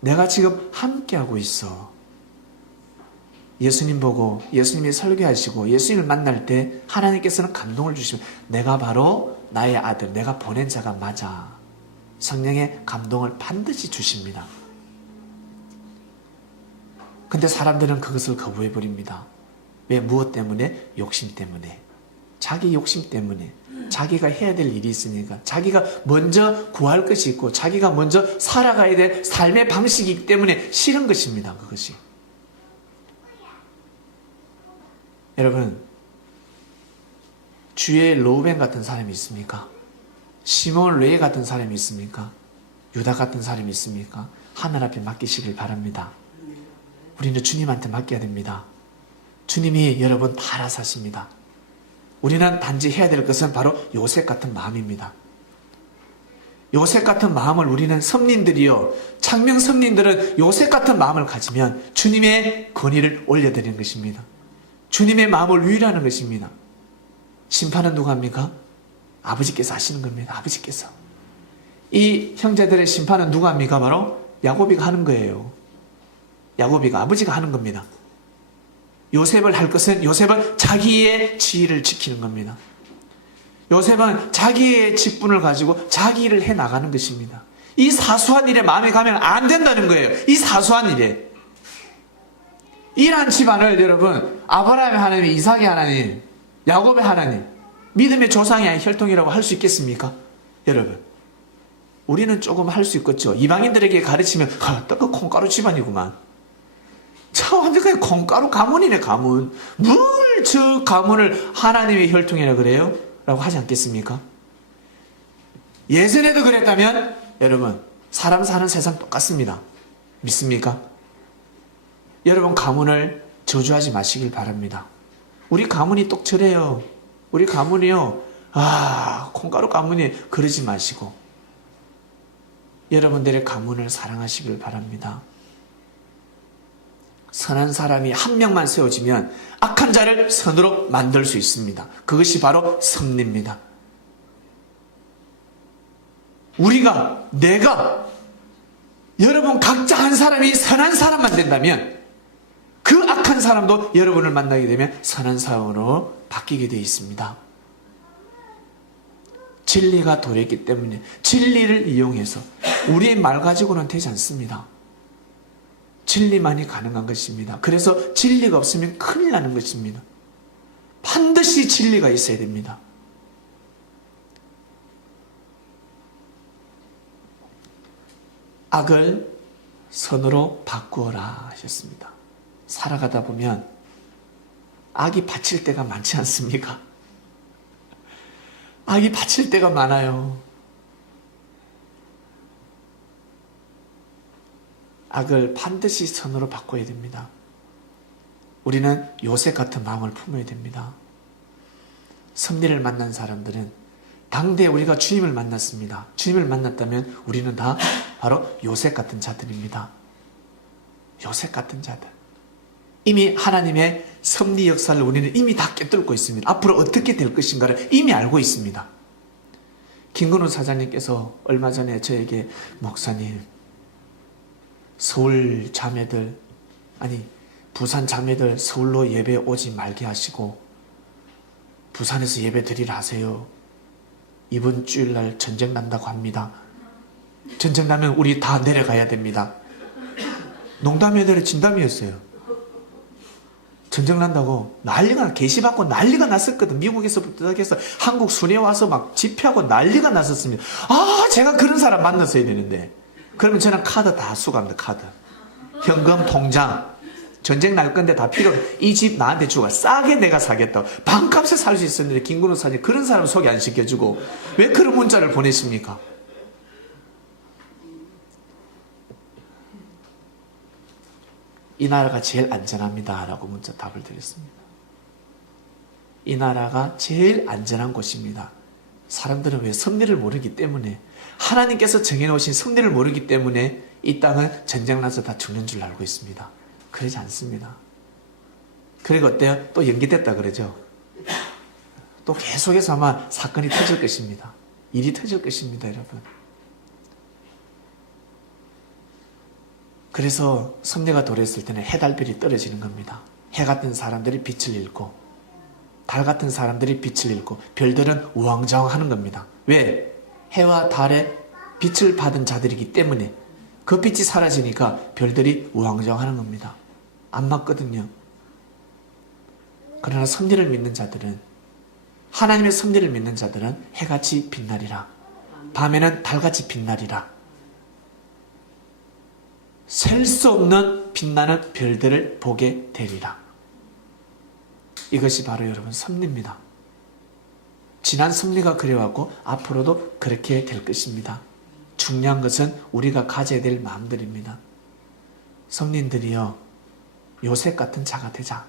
내가 지금 함께하고 있어. 예수님 보고 예수님이 설교하시고 예수님을 만날 때 하나님께서는 감동을 주시면 내가 바로 나의 아들, 내가 보낸 자가 맞아. 성령의 감동을 반드시 주십니다. 근데 사람들은 그것을 거부해버립니다. 왜? 무엇 때문에? 욕심 때문에. 자기 욕심 때문에. 자기가 해야 될 일이 있으니까. 자기가 먼저 구할 것이 있고 자기가 먼저 살아가야 될 삶의 방식이기 때문에 싫은 것입니다. 그것이. 여러분, 주의 로벤 같은 사람이 있습니까? 시몬 레위 같은 사람이 있습니까? 유다 같은 사람이 있습니까? 하늘 앞에 맡기시길 바랍니다. 우리는 주님한테 맡겨야 됩니다. 주님이 여러분 다 알아서 하십니다. 우리는 단지 해야 될 것은 바로 요셉 같은 마음입니다. 요셉 같은 마음을 우리는 선민들이요, 창명 선민들은 요셉 같은 마음을 가지면 주님의 권위를 올려드리는 것입니다. 주님의 마음을 위로하는 것입니다. 심판은 누가 합니까? 아버지께서 하시는 겁니다. 아버지께서. 이 형제들의 심판은 누가 합니까? 바로 야곱이가 하는 거예요. 야곱이가, 아버지가 하는 겁니다. 요셉을 할 것은 요셉은 자기의 지위를 지키는 겁니다. 요셉은 자기의 직분을 가지고 자기 일을 해나가는 것입니다. 이 사소한 일에 마음에 가면 안 된다는 거예요. 이 사소한 일에. 이러한 집안을 여러분, 아브라함의 하나님, 이삭의 하나님, 야곱의 하나님, 믿음의 조상이 아닌 혈통이라고 할 수 있겠습니까? 여러분, 우리는 조금 할 수 있겠죠. 이방인들에게 가르치면 딱 그 콩가루 집안이구만. 참 완전히 콩가루 가문이네, 가문. 뭘 저 가문을 하나님의 혈통이라 그래요? 라고 하지 않겠습니까? 예전에도 그랬다면 여러분, 사람 사는 세상 똑같습니다. 믿습니까? 여러분, 가문을 저주하지 마시길 바랍니다. 우리 가문이 똑처래요. 우리 가문이요, 콩가루 가문이, 그러지 마시고 여러분들의 가문을 사랑하시길 바랍니다. 선한 사람이 한 명만 세워지면 악한 자를 선으로 만들 수 있습니다. 그것이 바로 섭리입니다. 내가 여러분 각자 한 사람이 선한 사람만 된다면 그 악한 사람도 여러분을 만나게 되면 선한 사람으로 바뀌게 되어 있습니다. 진리가 도래했기 때문에 진리를 이용해서 우리의 말 가지고는 되지 않습니다. 진리만이 가능한 것입니다. 그래서 진리가 없으면 큰일 나는 것입니다. 반드시 진리가 있어야 됩니다. 악을 선으로 바꾸어라 하셨습니다. 살아가다 보면 악이 바칠 때가 많지 않습니까? 악이 바칠 때가 많아요. 악을 반드시 선으로 바꿔야 됩니다. 우리는 요셉 같은 마음을 품어야 됩니다. 섭리를 만난 사람들은 당대에 우리가 주님을 만났습니다. 주님을 만났다면 우리는 다 바로 요셉 같은 자들입니다. 요셉 같은 자들. 이미 하나님의 섭리 역사를 우리는 이미 다 꿰뚫고 있습니다. 앞으로 어떻게 될 것인가를 이미 알고 있습니다. 김근우 사장님께서 얼마 전에 저에게 목사님, 서울 자매들, 아니 부산 자매들 서울로 예배 오지 말게 하시고 부산에서 예배 드리라 하세요. 이번 주일날 전쟁 난다고 합니다. 전쟁 나면 우리 다 내려가야 됩니다. 농담이 아니라 진담이었어요. 전쟁 난다고 난리가, 게시받고 난리가 났었거든. 미국에서부터 해서 한국 순회 와서 막 집회하고 난리가 났었습니다. 제가 그런 사람 만났어야 되는데. 그러면 저는 카드 다 수거합니다. 카드, 현금, 통장. 전쟁 날 건데 다 필요 없어. 이 집 나한테 주고 싸게 내가 사겠다고. 반값에 살 수 있었는데 김근우 사장님 그런 사람 소개 안 시켜주고 왜 그런 문자를 보내십니까? 이 나라가 제일 안전합니다 라고 문자 답을 드렸습니다. 이 나라가 제일 안전한 곳입니다. 사람들은 왜 섭리를 모르기 때문에, 하나님께서 정해놓으신 섭리를 모르기 때문에 이 땅은 전쟁 나서 다 죽는 줄 알고 있습니다. 그러지 않습니다. 그리고 어때요? 또 연기됐다 그러죠. 또 계속해서 아마 사건이 터질 것입니다. 일이 터질 것입니다, 여러분. 그래서 섭리가 도래했을 때는 해달별이 떨어지는 겁니다. 해 같은 사람들이 빛을 잃고 달 같은 사람들이 빛을 잃고 별들은 우왕좌왕하는 겁니다. 왜? 해와 달의 빛을 받은 자들이기 때문에 그 빛이 사라지니까 별들이 우왕좌왕하는 겁니다. 안 맞거든요. 그러나 섭리를 믿는 자들은, 하나님의 섭리를 믿는 자들은 해같이 빛나리라. 밤에는 달같이 빛나리라. 셀 수 없는 빛나는 별들을 보게 되리라. 이것이 바로 여러분 섭리입니다. 지난 섭리가 그래왔고 앞으로도 그렇게 될 것입니다. 중요한 것은 우리가 가져야 될 마음들입니다. 성린들이여, 요셉 같은 자가 되자.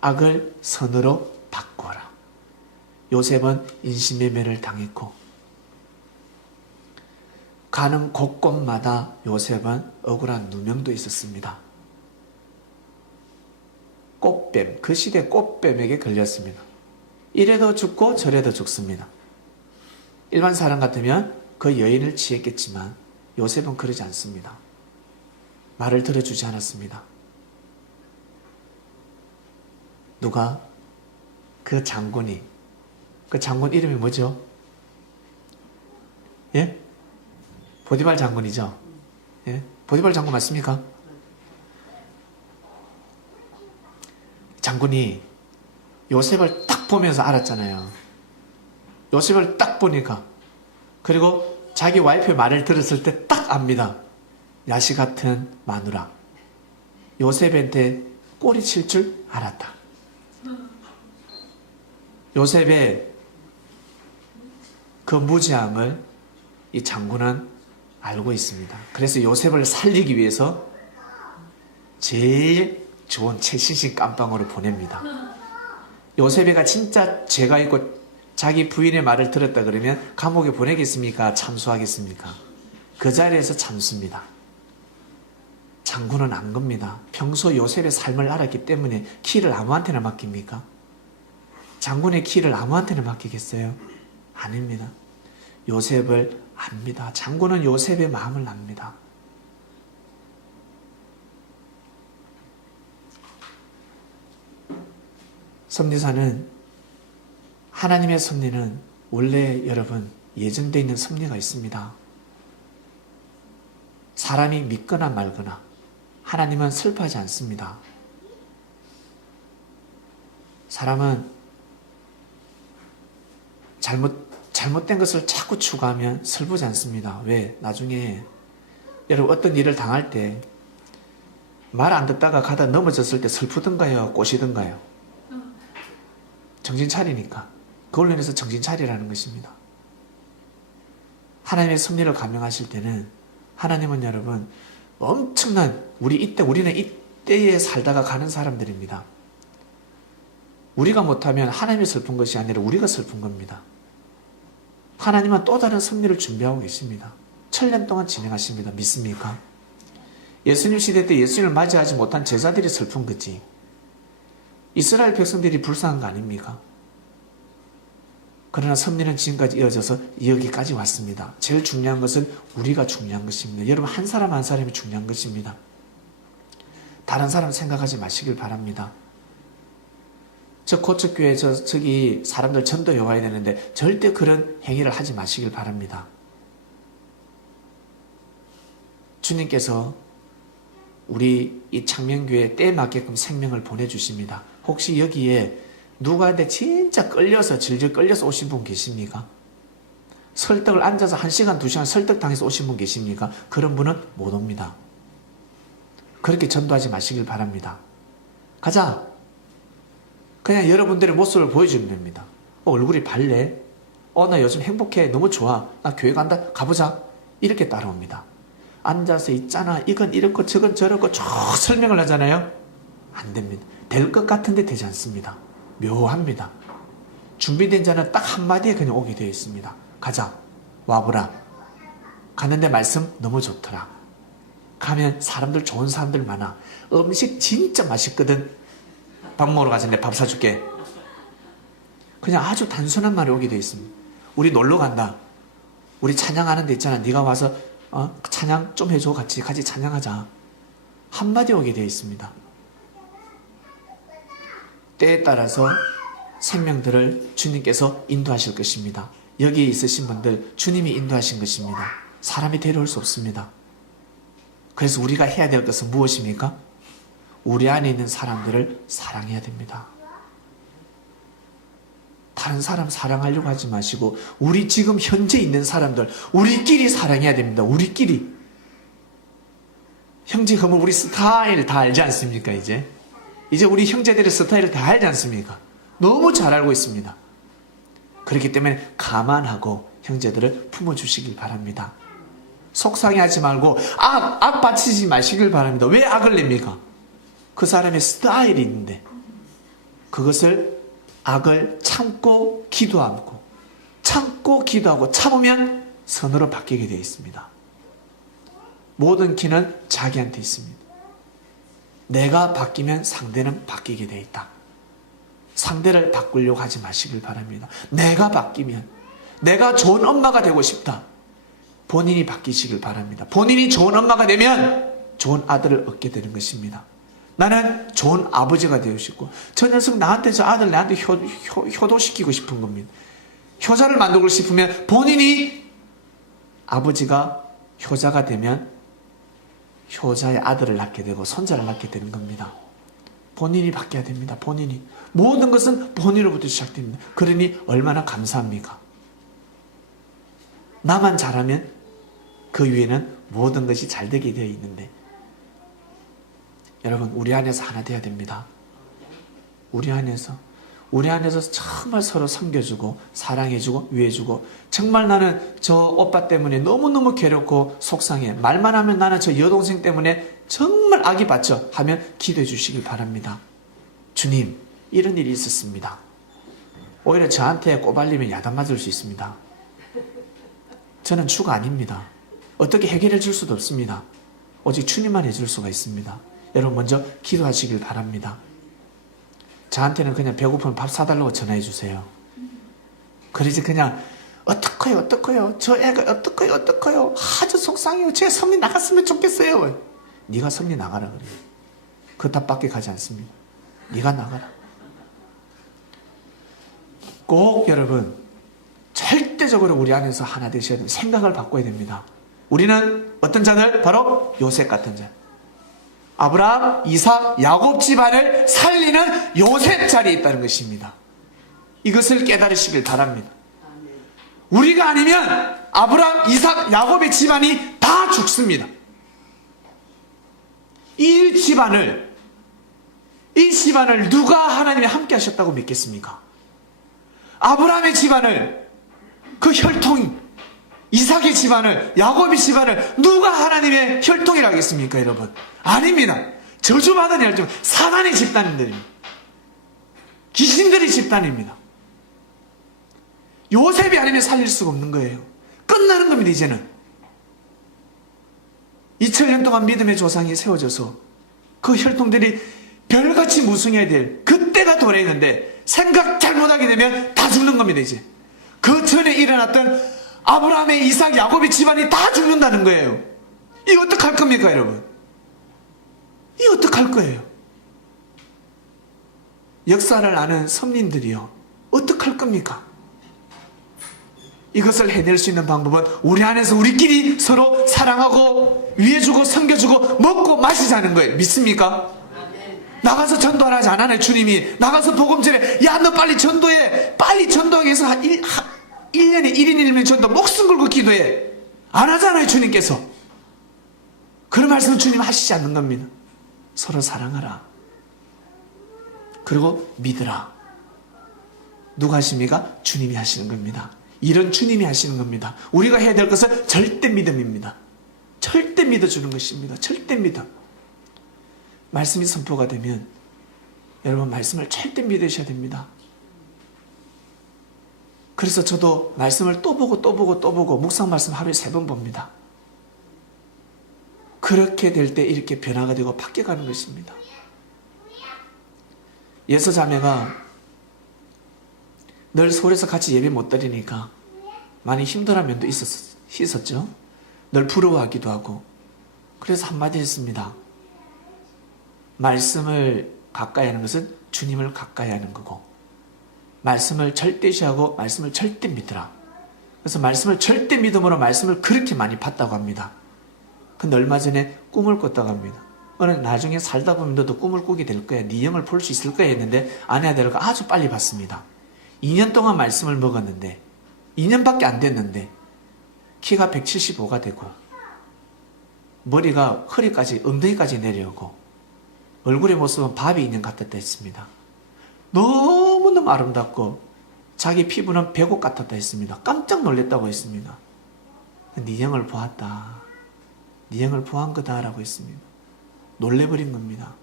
악을 선으로 바꿔라. 요셉은 인신매매를 당했고 가는 곳곳마다 요셉은 억울한 누명도 있었습니다. 꽃뱀, 그 시대 꽃뱀에게 걸렸습니다. 이래도 죽고 저래도 죽습니다. 일반 사람 같으면 그 여인을 취했겠지만 요셉은 그러지 않습니다. 말을 들어주지 않았습니다. 누가? 그 장군이. 그 장군 이름이 뭐죠? 예? 보디발 장군이죠. 예? 보디발 장군 맞습니까? 장군이 요셉을 딱 보면서 알았잖아요. 요셉을 딱 보니까, 그리고 자기 와이프의 말을 들었을 때 딱 압니다. 야시 같은 마누라. 요셉한테 꼬리 칠 줄 알았다. 요셉의 그 무지함을 이 장군은 알고 있습니다. 그래서 요셉을 살리기 위해서 제일 좋은 최신식 깜빵으로 보냅니다. 요셉이가 진짜 죄가 있고 자기 부인의 말을 들었다 그러면 감옥에 보내겠습니까? 참수하겠습니까? 그 자리에서 참습니다. 장군은 안 겁니다. 평소 요셉의 삶을 알았기 때문에 키를 아무한테나 맡깁니까? 장군의 키를 아무한테나 맡기겠어요? 아닙니다. 요셉을 압니다. 장군은 요셉의 마음을 압니다. 섭리사는, 하나님의 섭리는 원래 여러분 예정되어 있는 섭리가 있습니다. 사람이 믿거나 말거나 하나님은 슬퍼하지 않습니다. 사람은 잘못된 것을 자꾸 추구하면 슬프지 않습니다. 왜? 나중에 여러분 어떤 일을 당할 때 말 안 듣다가 가다 넘어졌을 때 슬프던가요? 꼬시던가요? 정신 차리니까. 그걸로 인해서 정신 차리라는 것입니다. 하나님의 섭리를 감명하실 때는 하나님은 여러분 엄청난 우리는 이때에 살다가 가는 사람들입니다. 우리가 못하면 하나님이 슬픈 것이 아니라 우리가 슬픈 겁니다. 하나님은 또 다른 섭리를 준비하고 계십니다. 1000년 동안 진행하십니다. 믿습니까? 예수님 시대 때 예수님을 맞이하지 못한 제자들이 슬픈 거지. 이스라엘 백성들이 불쌍한 거 아닙니까? 그러나 섭리는 지금까지 이어져서 여기까지 왔습니다. 제일 중요한 것은 우리가 중요한 것입니다. 여러분 한 사람 한 사람이 중요한 것입니다. 다른 사람 생각하지 마시길 바랍니다. 저 고척교회 저기 사람들 전도해 와야 되는데 절대 그런 행위를 하지 마시길 바랍니다. 주님께서 우리 이 창명교회에 때에 맞게끔 생명을 보내주십니다. 혹시 여기에 누구한테 진짜 끌려서 질질 끌려서 오신 분 계십니까? 설득을 앉아서 1시간 2시간 설득당해서 오신 분 계십니까? 그런 분은 못 옵니다. 그렇게 전도하지 마시길 바랍니다. 가자. 그냥 여러분들의 모습을 보여주면 됩니다. 얼굴이 밝네. 나 요즘 행복해. 너무 좋아. 나 교회 간다. 가보자. 이렇게 따라옵니다. 앉아서 있잖아. 이건 이렇고 저건 저렇고 쭉 설명을 하잖아요. 안 됩니다. 될 것 같은데 되지 않습니다. 묘합니다. 준비된 자는 딱 한마디에 그냥 오게 되어 있습니다. 가자. 와보라. 가는데 말씀 너무 좋더라. 가면 사람들 좋은 사람들 많아. 음식 진짜 맛있거든. 밥 먹으러 가자. 밥 사줄게. 그냥 아주 단순한 말이 오게 되어 있습니다. 우리 놀러 간다. 우리 찬양하는 데 있잖아. 네가 와서 찬양 좀 해줘. 같이 찬양하자. 한마디 오게 되어 있습니다. 때에 따라서 생명들을 주님께서 인도하실 것입니다. 여기에 있으신 분들 주님이 인도하신 것입니다. 사람이 데려올 수 없습니다. 그래서 우리가 해야 될 것은 무엇입니까? 우리 안에 있는 사람들을 사랑해야 됩니다. 다른 사람 사랑하려고 하지 마시고 우리 지금 현재 있는 사람들 우리끼리 사랑해야 됩니다. 우리끼리. 형제 그러면 우리 스타일 다 알지 않습니까? 이제 우리 형제들의 스타일을 다 알지 않습니까? 너무 잘 알고 있습니다. 그렇기 때문에 감안하고 형제들을 품어주시길 바랍니다. 속상해하지 말고 악 바치지 마시길 바랍니다. 왜 악을 냅니까? 그 사람의 스타일이 있는데 그것을 악을 참고 기도하고 참으면 선으로 바뀌게 되어 있습니다. 모든 키는 자기한테 있습니다. 내가 바뀌면 상대는 바뀌게 되어 있다. 상대를 바꾸려고 하지 마시길 바랍니다. 내가 바뀌면 내가 좋은 엄마가 되고 싶다. 본인이 바뀌시길 바랍니다. 본인이 좋은 엄마가 되면 좋은 아들을 얻게 되는 것입니다. 나는 좋은 아버지가 되고 싶고 저 녀석 나한테 저 아들 나한테 효도시키고 싶은 겁니다. 효자를 만들고 싶으면 본인이 아버지가 효자가 되면 효자의 아들을 낳게 되고 손자를 낳게 되는 겁니다. 본인이 바뀌어야 됩니다. 본인이. 모든 것은 본인으로부터 시작됩니다. 그러니 얼마나 감사합니까? 나만 잘하면 그 위에는 모든 것이 잘 되게 되어 있는데 여러분 우리 안에서 하나 돼야 됩니다. 우리 안에서 정말 서로 섬겨주고 사랑해주고 위해주고 정말 나는 저 오빠 때문에 너무너무 괴롭고 속상해. 말만 하면 나는 저 여동생 때문에 정말 악이 받죠 하면 기도해 주시길 바랍니다. 주님 이런 일이 있었습니다. 오히려 저한테 꼬발리면 야단 맞을 수 있습니다. 저는 주가 아닙니다. 어떻게 해결해 줄 수도 없습니다. 오직 주님만 해줄 수가 있습니다. 여러분 먼저 기도하시길 바랍니다. 저한테는 그냥 배고프면 밥 사달라고 전화해 주세요. 그러지 그냥 어떡해요 저 애가 어떡해요 아주 속상해요. 제 섭리 나갔으면 좋겠어요. 네가 섭리 나가라 그래요. 그 답밖에 가지 않습니다. 네가 나가라. 꼭 여러분 절대적으로 우리 안에서 하나 되셔야 됩니다. 생각을 바꿔야 됩니다. 우리는 어떤 자들? 바로 요셉 같은 자. 아브라함, 이삭, 야곱 집안을 살리는 요셉 자리에 있다는 것입니다. 이것을 깨달으시길 바랍니다. 우리가 아니면 아브라함, 이삭, 야곱의 집안이 다 죽습니다. 이 집안을 누가 하나님이 함께 하셨다고 믿겠습니까? 아브라함의 집안을 그 혈통이 이삭의 집안을, 야곱의 집안을 누가 하나님의 혈통이라 하겠습니까, 여러분? 아닙니다. 저주받은 혈통, 사단의 집단들입니다. 귀신들의 집단입니다. 요셉이 아니면 살릴 수가 없는 거예요. 끝나는 겁니다, 이제는. 2000년 동안 믿음의 조상이 세워져서 그 혈통들이 별같이 무성해야 될 그때가 도래했는데 생각 잘못하게 되면 다 죽는 겁니다, 이제. 그 전에 일어났던 아브라함의 이삭, 야곱의 집안이 다 죽는다는 거예요. 이 어떡할 겁니까, 여러분? 이 어떡할 거예요? 역사를 아는 선민들이요, 어떡할 겁니까? 이것을 해낼 수 있는 방법은 우리 안에서 우리끼리 서로 사랑하고 위해주고 섬겨주고 먹고 마시자는 거예요. 믿습니까? 나가서 전도 안 하지 않아요. 주님이 나가서 복음 전해, 야 너 빨리 전도해, 빨리 전도하기 위해서 1년에 1인 1명 전도 목숨 걸고 기도해, 안 하잖아요, 주님께서. 그런 말씀은 주님 하시지 않는 겁니다. 서로 사랑하라, 그리고 믿으라. 누가 하십니까? 주님이 하시는 겁니다. 이런 주님이 하시는 겁니다. 우리가 해야 될 것은 절대 믿음입니다. 절대 믿어주는 것입니다. 절대 믿음. 말씀이 선포가 되면 여러분 말씀을 절대 믿으셔야 됩니다. 그래서 저도 말씀을 또 보고 또 보고 또 보고 묵상 말씀 하루에 3번 봅니다. 그렇게 될 때 이렇게 변화가 되고 바뀌어가는 것입니다. 예서자매가 늘 서울에서 같이 예배 못 드리니까 많이 힘들어한 면도 있었죠. 늘 부러워하기도 하고. 그래서 한마디 했습니다. 말씀을 가까이 하는 것은 주님을 가까이 하는 거고, 말씀을 절대시하고 말씀을 절대 믿으라. 그래서 말씀을 절대 믿음으로 말씀을 그렇게 많이 봤다고 합니다. 근데 얼마 전에 꿈을 꿨다고 합니다. 어느 나중에 살다 보면 너도 꿈을 꾸게 될 거야, 네 영을 볼 수 있을 거야 했는데 아내 아들과 아주 빨리 봤습니다. 2년 동안 말씀을 먹었는데 2년밖에 안 됐는데 키가 175가 되고 머리가 허리까지 엉덩이까지 내려오고 얼굴의 모습은 바비 인형 같았다 했습니다. 너무너무 아름답고 자기 피부는 백옥 같았다 했습니다. 깜짝 놀랐다고 했습니다. 네 영을 보았다, 네 영을 보한 거다 라고 했습니다. 놀래버린 겁니다.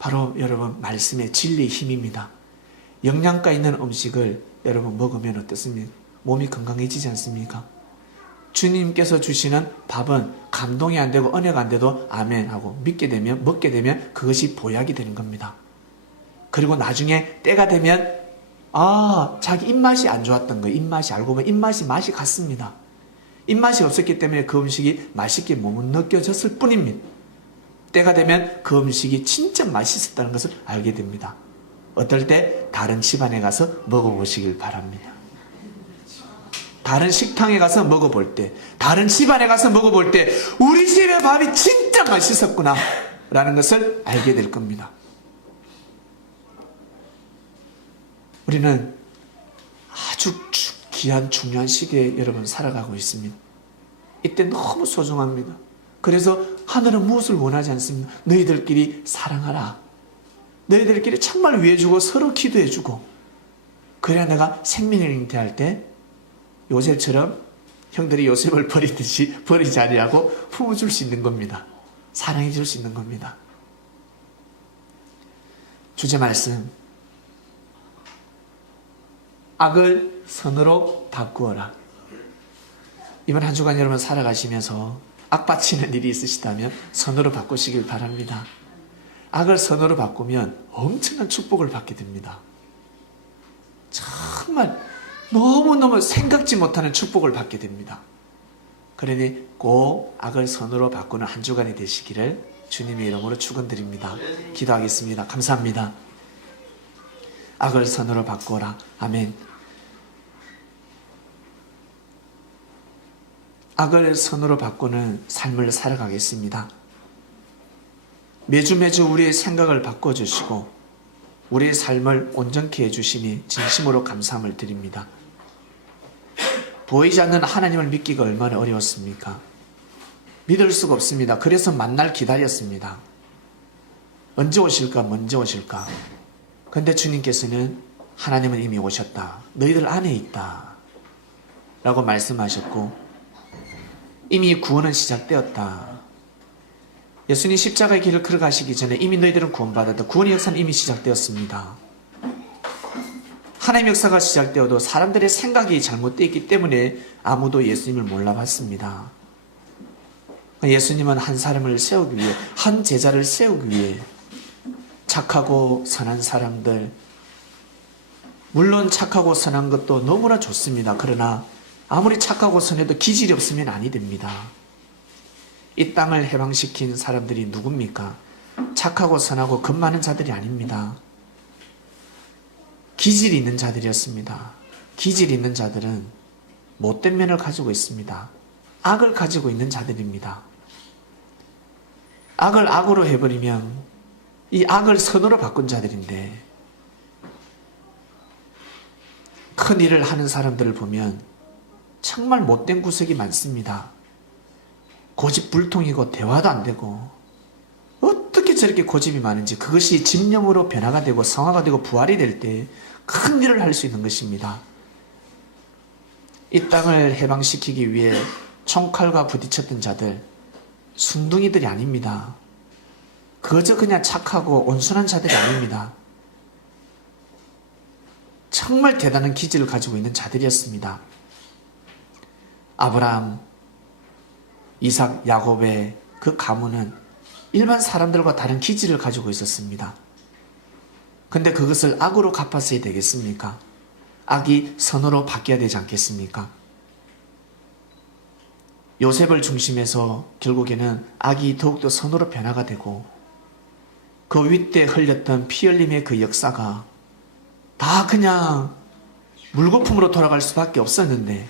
바로 여러분 말씀의 진리의 힘입니다. 영양가 있는 음식을 여러분 먹으면 어떻습니까? 몸이 건강해지지 않습니까? 주님께서 주시는 밥은 감동이 안 되고 은혜가 안 돼도 아멘 하고 믿게 되면, 먹게 되면 그것이 보약이 되는 겁니다. 그리고 나중에 때가 되면 자기 입맛이 안 좋았던 거예요. 입맛이, 알고 보면 입맛이 맛이 같습니다. 입맛이 없었기 때문에 그 음식이 맛있게 못 느껴졌을 뿐입니다. 때가 되면 그 음식이 진짜 맛있었다는 것을 알게 됩니다. 어떨 때 다른 집안에 가서 먹어보시길 바랍니다. 다른 식당에 가서 먹어볼 때, 다른 집안에 가서 먹어볼 때 우리 집의 밥이 진짜 맛있었구나 라는 것을 알게 될 겁니다. 우리는 아주 귀한 중요한 시기에 여러분 살아가고 있습니다. 이때 너무 소중합니다. 그래서 하늘은 무엇을 원하지 않습니다. 너희들끼리 사랑하라, 너희들끼리 정말 위해주고 서로 기도해주고, 그래야 내가 생명을 잉태할 때 요셉처럼 형들이 요셉을 버리듯이 버리지 아니하고 품어줄 수 있는 겁니다. 사랑해 줄 수 있는 겁니다. 주제 말씀, 악을 선으로 바꾸어라. 이번 한 주간 여러분 살아가시면서 악받치는 일이 있으시다면 선으로 바꾸시길 바랍니다. 악을 선으로 바꾸면 엄청난 축복을 받게 됩니다. 정말 너무너무 생각지 못하는 축복을 받게 됩니다. 그러니 꼭 악을 선으로 바꾸는 한 주간이 되시기를 주님의 이름으로 축원드립니다. 기도하겠습니다. 감사합니다. 악을 선으로 바꾸어라. 아멘. 악을 선으로 바꾸는 삶을 살아가겠습니다. 매주 우리의 생각을 바꿔주시고 우리의 삶을 온전케 해주시니 진심으로 감사함을 드립니다. 보이지 않는 하나님을 믿기가 얼마나 어려웠습니까? 믿을 수가 없습니다. 그래서 만날 기다렸습니다. 언제 오실까? 먼저 오실까? 그런데 주님께서는 하나님은 이미 오셨다. 너희들 안에 있다. 라고 말씀하셨고 이미 구원은 시작되었다. 예수님 십자가의 길을 걸어가시기 전에 이미 너희들은 구원받았다. 구원의 역사는 이미 시작되었습니다. 하나님의 역사가 시작되어도 사람들의 생각이 잘못되어 있기 때문에 아무도 예수님을 몰라봤습니다. 예수님은 한 사람을 세우기 위해, 한 제자를 세우기 위해 착하고 선한 사람들, 물론 착하고 선한 것도 너무나 좋습니다. 그러나 아무리 착하고 선해도 기질이 없으면 아니 됩니다. 이 땅을 해방시킨 사람들이 누굽니까? 착하고 선하고 겁 많은 자들이 아닙니다. 기질이 있는 자들이었습니다. 기질이 있는 자들은 못된 면을 가지고 있습니다. 악을 가지고 있는 자들입니다. 악을 악으로 해버리면 이 악을 선으로 바꾼 자들인데, 큰 일을 하는 사람들을 보면 정말 못된 구석이 많습니다. 고집불통이고 대화도 안 되고, 어떻게 저렇게 고집이 많은지, 그것이 집념으로 변화가 되고 성화가 되고 부활이 될 때 큰 일을 할 수 있는 것입니다. 이 땅을 해방시키기 위해 총칼과 부딪혔던 자들, 순둥이들이 아닙니다. 그저 그냥 착하고 온순한 자들이 아닙니다. 정말 대단한 기질을 가지고 있는 자들이었습니다. 아브라함, 이삭, 야곱의 그 가문은 일반 사람들과 다른 기질을 가지고 있었습니다. 근데 그것을 악으로 갚았어야 되겠습니까? 악이 선으로 바뀌어야 되지 않겠습니까? 요셉을 중심해서 결국에는 악이 더욱더 선으로 변화가 되고, 그 윗대 흘렸던 피 흘림의 그 역사가 다 그냥 물거품으로 돌아갈 수밖에 없었는데,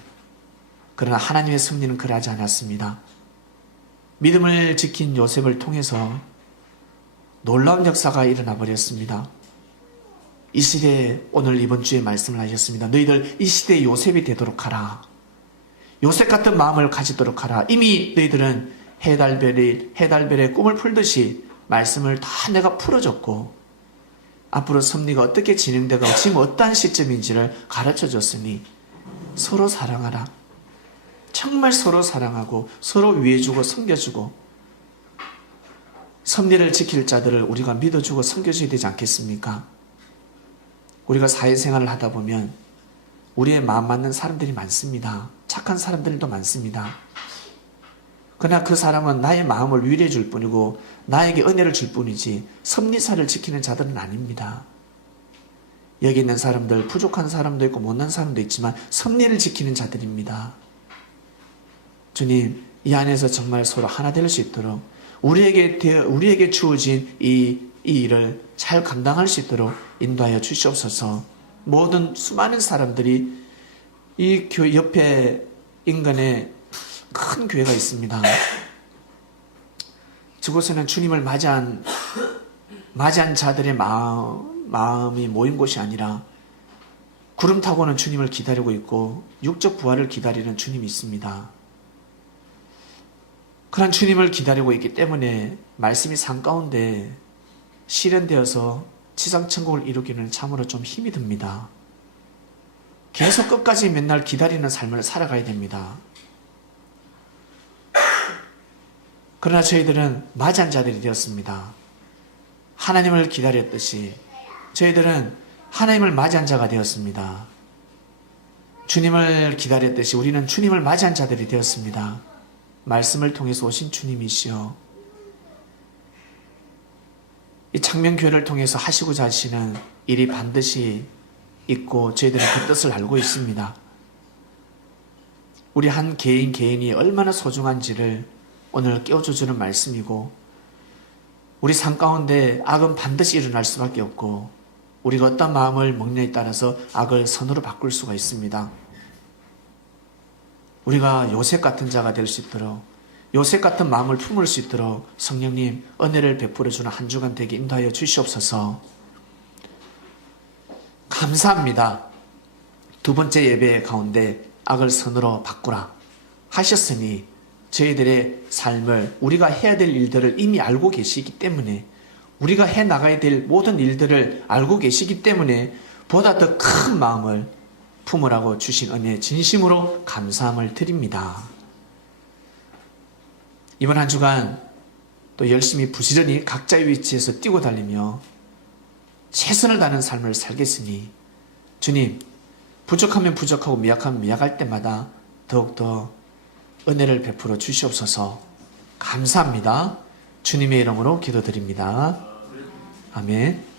그러나 하나님의 섭리는 그러하지 않았습니다. 믿음을 지킨 요셉을 통해서 놀라운 역사가 일어나 버렸습니다. 이 시대에 오늘 이번 주에 말씀을 하셨습니다. 너희들 이 시대의 요셉이 되도록 하라. 요셉 같은 마음을 가지도록 하라. 이미 너희들은 해달별의 꿈을 풀듯이 말씀을 다 내가 풀어줬고, 앞으로 섭리가 어떻게 진행되고 지금 어떠한 시점인지를 가르쳐줬으니 서로 사랑하라. 정말 서로 사랑하고 서로 위해주고 섬겨주고, 섭리를 지킬 자들을 우리가 믿어주고 섬겨줘야 되지 않겠습니까? 우리가 사회생활을 하다 보면 우리의 마음 맞는 사람들이 많습니다. 착한 사람들도 많습니다. 그러나 그 사람은 나의 마음을 위로해 줄 뿐이고 나에게 은혜를 줄 뿐이지 섭리사를 지키는 자들은 아닙니다. 여기 있는 사람들, 부족한 사람도 있고 못난 사람도 있지만 섭리를 지키는 자들입니다. 주님, 이 안에서 정말 서로 하나 될 수 있도록 우리에게 주어진 이 일을 잘 감당할 수 있도록 인도하여 주시옵소서. 모든 수많은 사람들이 이 교회 옆에 인근에 큰 교회가 있습니다. 저곳에는 주님을 맞이한 자들의 마음이 모인 곳이 아니라 구름 타고는 주님을 기다리고 있고 육적 부활을 기다리는 주님이 있습니다. 그런 주님을 기다리고 있기 때문에 말씀이 산 가운데 실현되어서 지상천국을 이루기는 참으로 좀 힘이 듭니다. 계속 끝까지 맨날 기다리는 삶을 살아가야 됩니다. 그러나 저희들은 맞이한 자들이 되었습니다. 하나님을 기다렸듯이 저희들은 하나님을 맞이한 자가 되었습니다. 주님을 기다렸듯이 우리는 주님을 맞이한 자들이 되었습니다. 말씀을 통해서 오신 주님이시여, 이 창명교회를 통해서 하시고자 하시는 일이 반드시 있고 저희들은 그 뜻을 알고 있습니다. 우리 한 개인이 얼마나 소중한지를 오늘 깨워주는 말씀이고, 우리 삶 가운데 악은 반드시 일어날 수밖에 없고 우리가 어떤 마음을 먹느냐에 따라서 악을 선으로 바꿀 수가 있습니다. 우리가 요셉 같은 자가 될 수 있도록, 요셉 같은 마음을 품을 수 있도록 성령님 은혜를 베풀어주는 한 주간 되게 인도하여 주시옵소서. 감사합니다. 두 번째 예배 가운데 악을 선으로 바꾸라 하셨으니 저희들의 삶을, 우리가 해야 될 일들을 이미 알고 계시기 때문에, 우리가 해나가야 될 모든 일들을 알고 계시기 때문에 보다 더 큰 마음을 품으라고 주신 은혜에 진심으로 감사함을 드립니다. 이번 한 주간 또 열심히 부지런히 각자의 위치에서 뛰고 달리며 최선을 다하는 삶을 살겠으니 주님, 부족하면 부족하고 미약하면 미약할 때마다 더욱더 은혜를 베풀어 주시옵소서. 감사합니다. 주님의 이름으로 기도드립니다. 아멘.